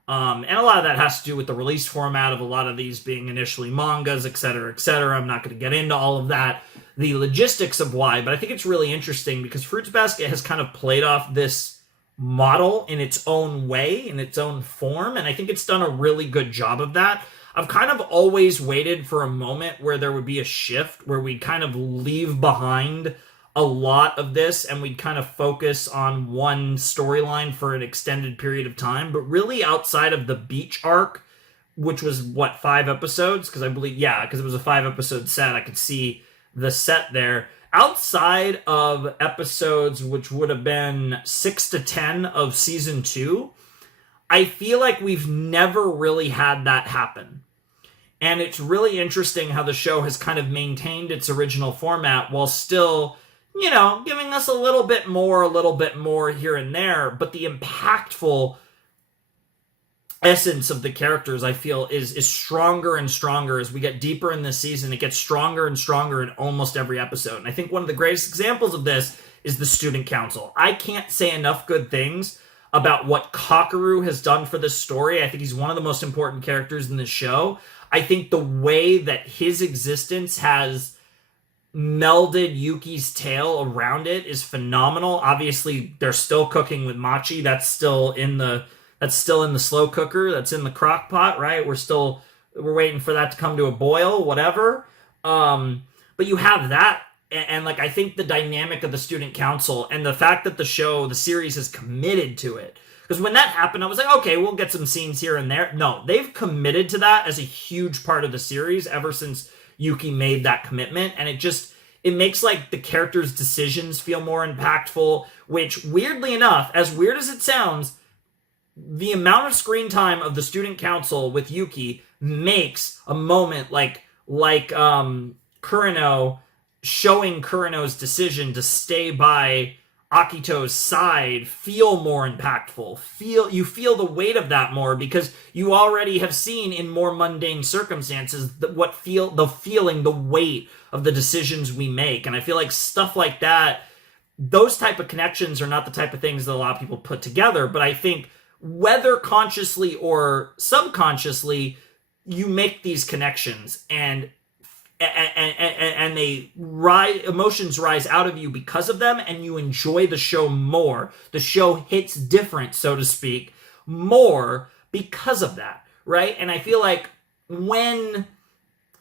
And a lot of that has to do with the release format of a lot of these being initially mangas, etc., etc. I'm not going to get into all of that, the logistics of why, but I think it's really interesting because Fruits Basket has kind of played off this model in its own way, in its own form, and I think it's done a really good job of that. I've kind of always waited for a moment where there would be a shift, where we'd kind of leave behind a lot of this and we'd kind of focus on one storyline for an extended period of time. But really, outside of the beach arc, which was 5 episodes, because it was a 5-episode set, I could see the set there. Outside of episodes which would have been 6 to 10 of season 2, I feel like we've never really had that happen. And it's really interesting how the show has kind of maintained its original format while still, giving us a little bit more here and there. But the impactful essence of the characters, I feel, is stronger and stronger as we get deeper in this season. It gets stronger and stronger in almost every episode. And I think one of the greatest examples of this is the Student Council. I can't say enough good things about what Kakeru has done for this story. I think he's one of the most important characters in this show. I think the way that his existence has melded Yuki's tale around it is phenomenal. Obviously, they're still cooking with Machi. That's still in the slow cooker. That's in the crock pot, right? We're waiting for that to come to a boil, whatever. But you have that, and like I think the dynamic of the student council and the fact that the series is committed to it. Because when that happened, I was like, okay, we'll get some scenes here and there. No, they've committed to that as a huge part of the series ever since Yuki made that commitment. And it makes like the characters' decisions feel more impactful, which weirdly enough, as weird as it sounds, the amount of screen time of the student council with Yuki makes a moment like Kurino showing Kurino's decision to stay by Akito's side feel more impactful. You feel the weight of that more because you already have seen in more mundane circumstances the weight of the decisions we make. And I feel like stuff like that, those type of connections are not the type of things that a lot of people put together. But I think whether consciously or subconsciously, you make these connections and emotions rise out of you because of them, and you enjoy the show more. The show hits different, so to speak, more because of that, right? And I feel like and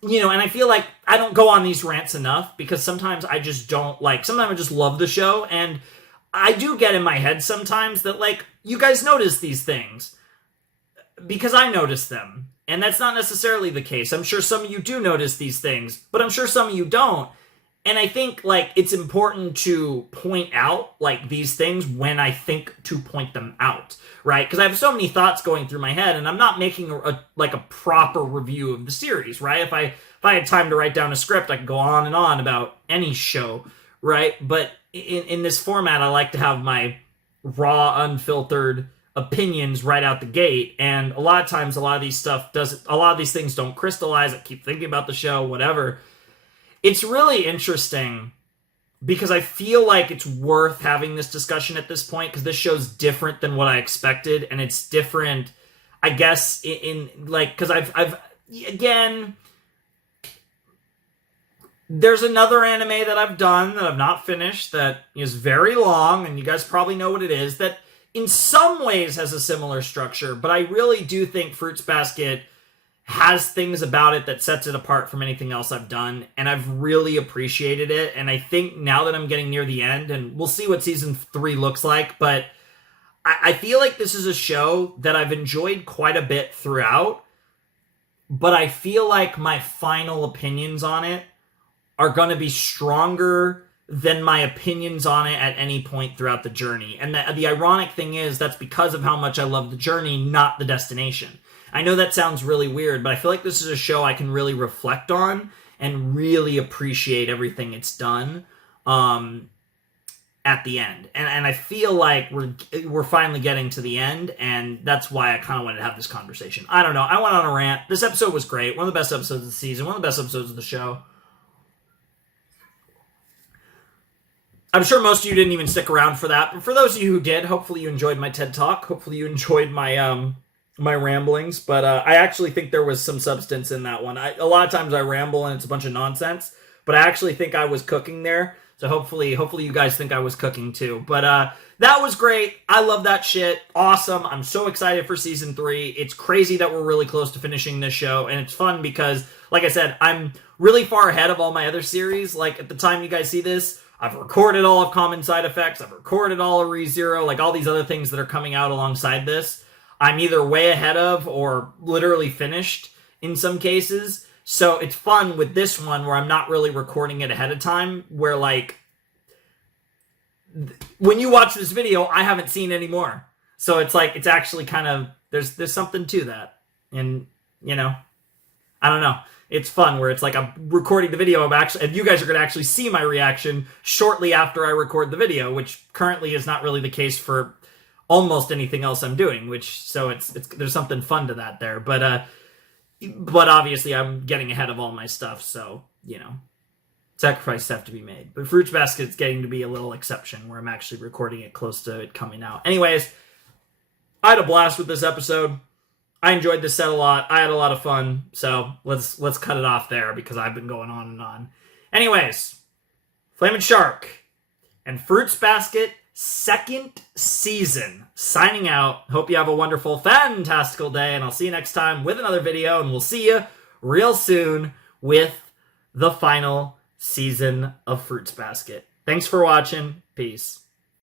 I feel like I don't go on these rants enough because sometimes I just sometimes I just love the show, and I do get in my head sometimes that like, you guys notice these things because I notice them. And that's not necessarily the case. I'm sure some of you do notice these things, but I'm sure some of you don't. And I think, like, it's important to point out, like, these things when I think to point them out, right? Because I have so many thoughts going through my head, and I'm not making a proper review of the series, right? If I had time to write down a script, I could go on and on about any show, right? But in this format, I like to have my raw, unfiltered opinions right out the gate, and a lot of times a lot of these things don't crystallize. I keep thinking about the show, whatever. It's really interesting because I feel like it's worth having this discussion at this point because this show's different than what I expected, and it's different, I guess, because I've again, there's another anime that I've done that I've not finished that is very long, and you guys probably know what it is, that in some ways has a similar structure, but I really do think Fruits Basket has things about it that sets it apart from anything else I've done, and I've really appreciated it. And I think now that I'm getting near the end, and we'll see what season 3 looks like, but I feel like this is a show that I've enjoyed quite a bit throughout, but I feel like my final opinions on it are going to be stronger than my opinions on it at any point throughout the journey. And the ironic thing is that's because of how much I love the journey, not the destination. I know that sounds really weird, but I feel like this is a show I can really reflect on and really appreciate everything it's done at the end. And I feel like we're finally getting to the end, and that's why I kind of wanted to have this conversation. I don't know. I went on a rant. This episode was great. One of the best episodes of the season. One of the best episodes of the show. I'm sure most of you didn't even stick around for that, but for those of you who did, hopefully you enjoyed my TED Talk. Hopefully you enjoyed my my ramblings, but I actually think there was some substance in that one. A lot of times I ramble and it's a bunch of nonsense, but I actually think I was cooking there, so hopefully you guys think I was cooking too. But that was great. I love that shit. Awesome. I'm so excited for season 3. It's crazy that we're really close to finishing this show, and it's fun because, like I said, I'm really far ahead of all my other series. Like, at the time you guys see this, I've recorded all of Common Side Effects. I've recorded all of ReZero, like all these other things that are coming out alongside this. I'm either way ahead of or literally finished in some cases. So it's fun with this one where I'm not really recording it ahead of time, where like when you watch this video, I haven't seen any more. So it's like, it's actually kind of, there's something to that. And, you know, I don't know. It's fun where it's like I'm recording the video and you guys are going to actually see my reaction shortly after I record the video, which currently is not really the case for almost anything else I'm doing, so it's there's something fun to that there. But obviously I'm getting ahead of all my stuff, so, you know, sacrifices have to be made. But Fruits Basket's getting to be a little exception where I'm actually recording it close to it coming out. Anyways, I had a blast with this episode. I enjoyed this set a lot. I had a lot of fun. So let's cut it off there because I've been going on and on. Anyways, Flamin' Shark and Fruits Basket second season. Signing out. Hope you have a wonderful, fantastical day, and I'll see you next time with another video, and we'll see you real soon with the final season of Fruits Basket. Thanks for watching. Peace.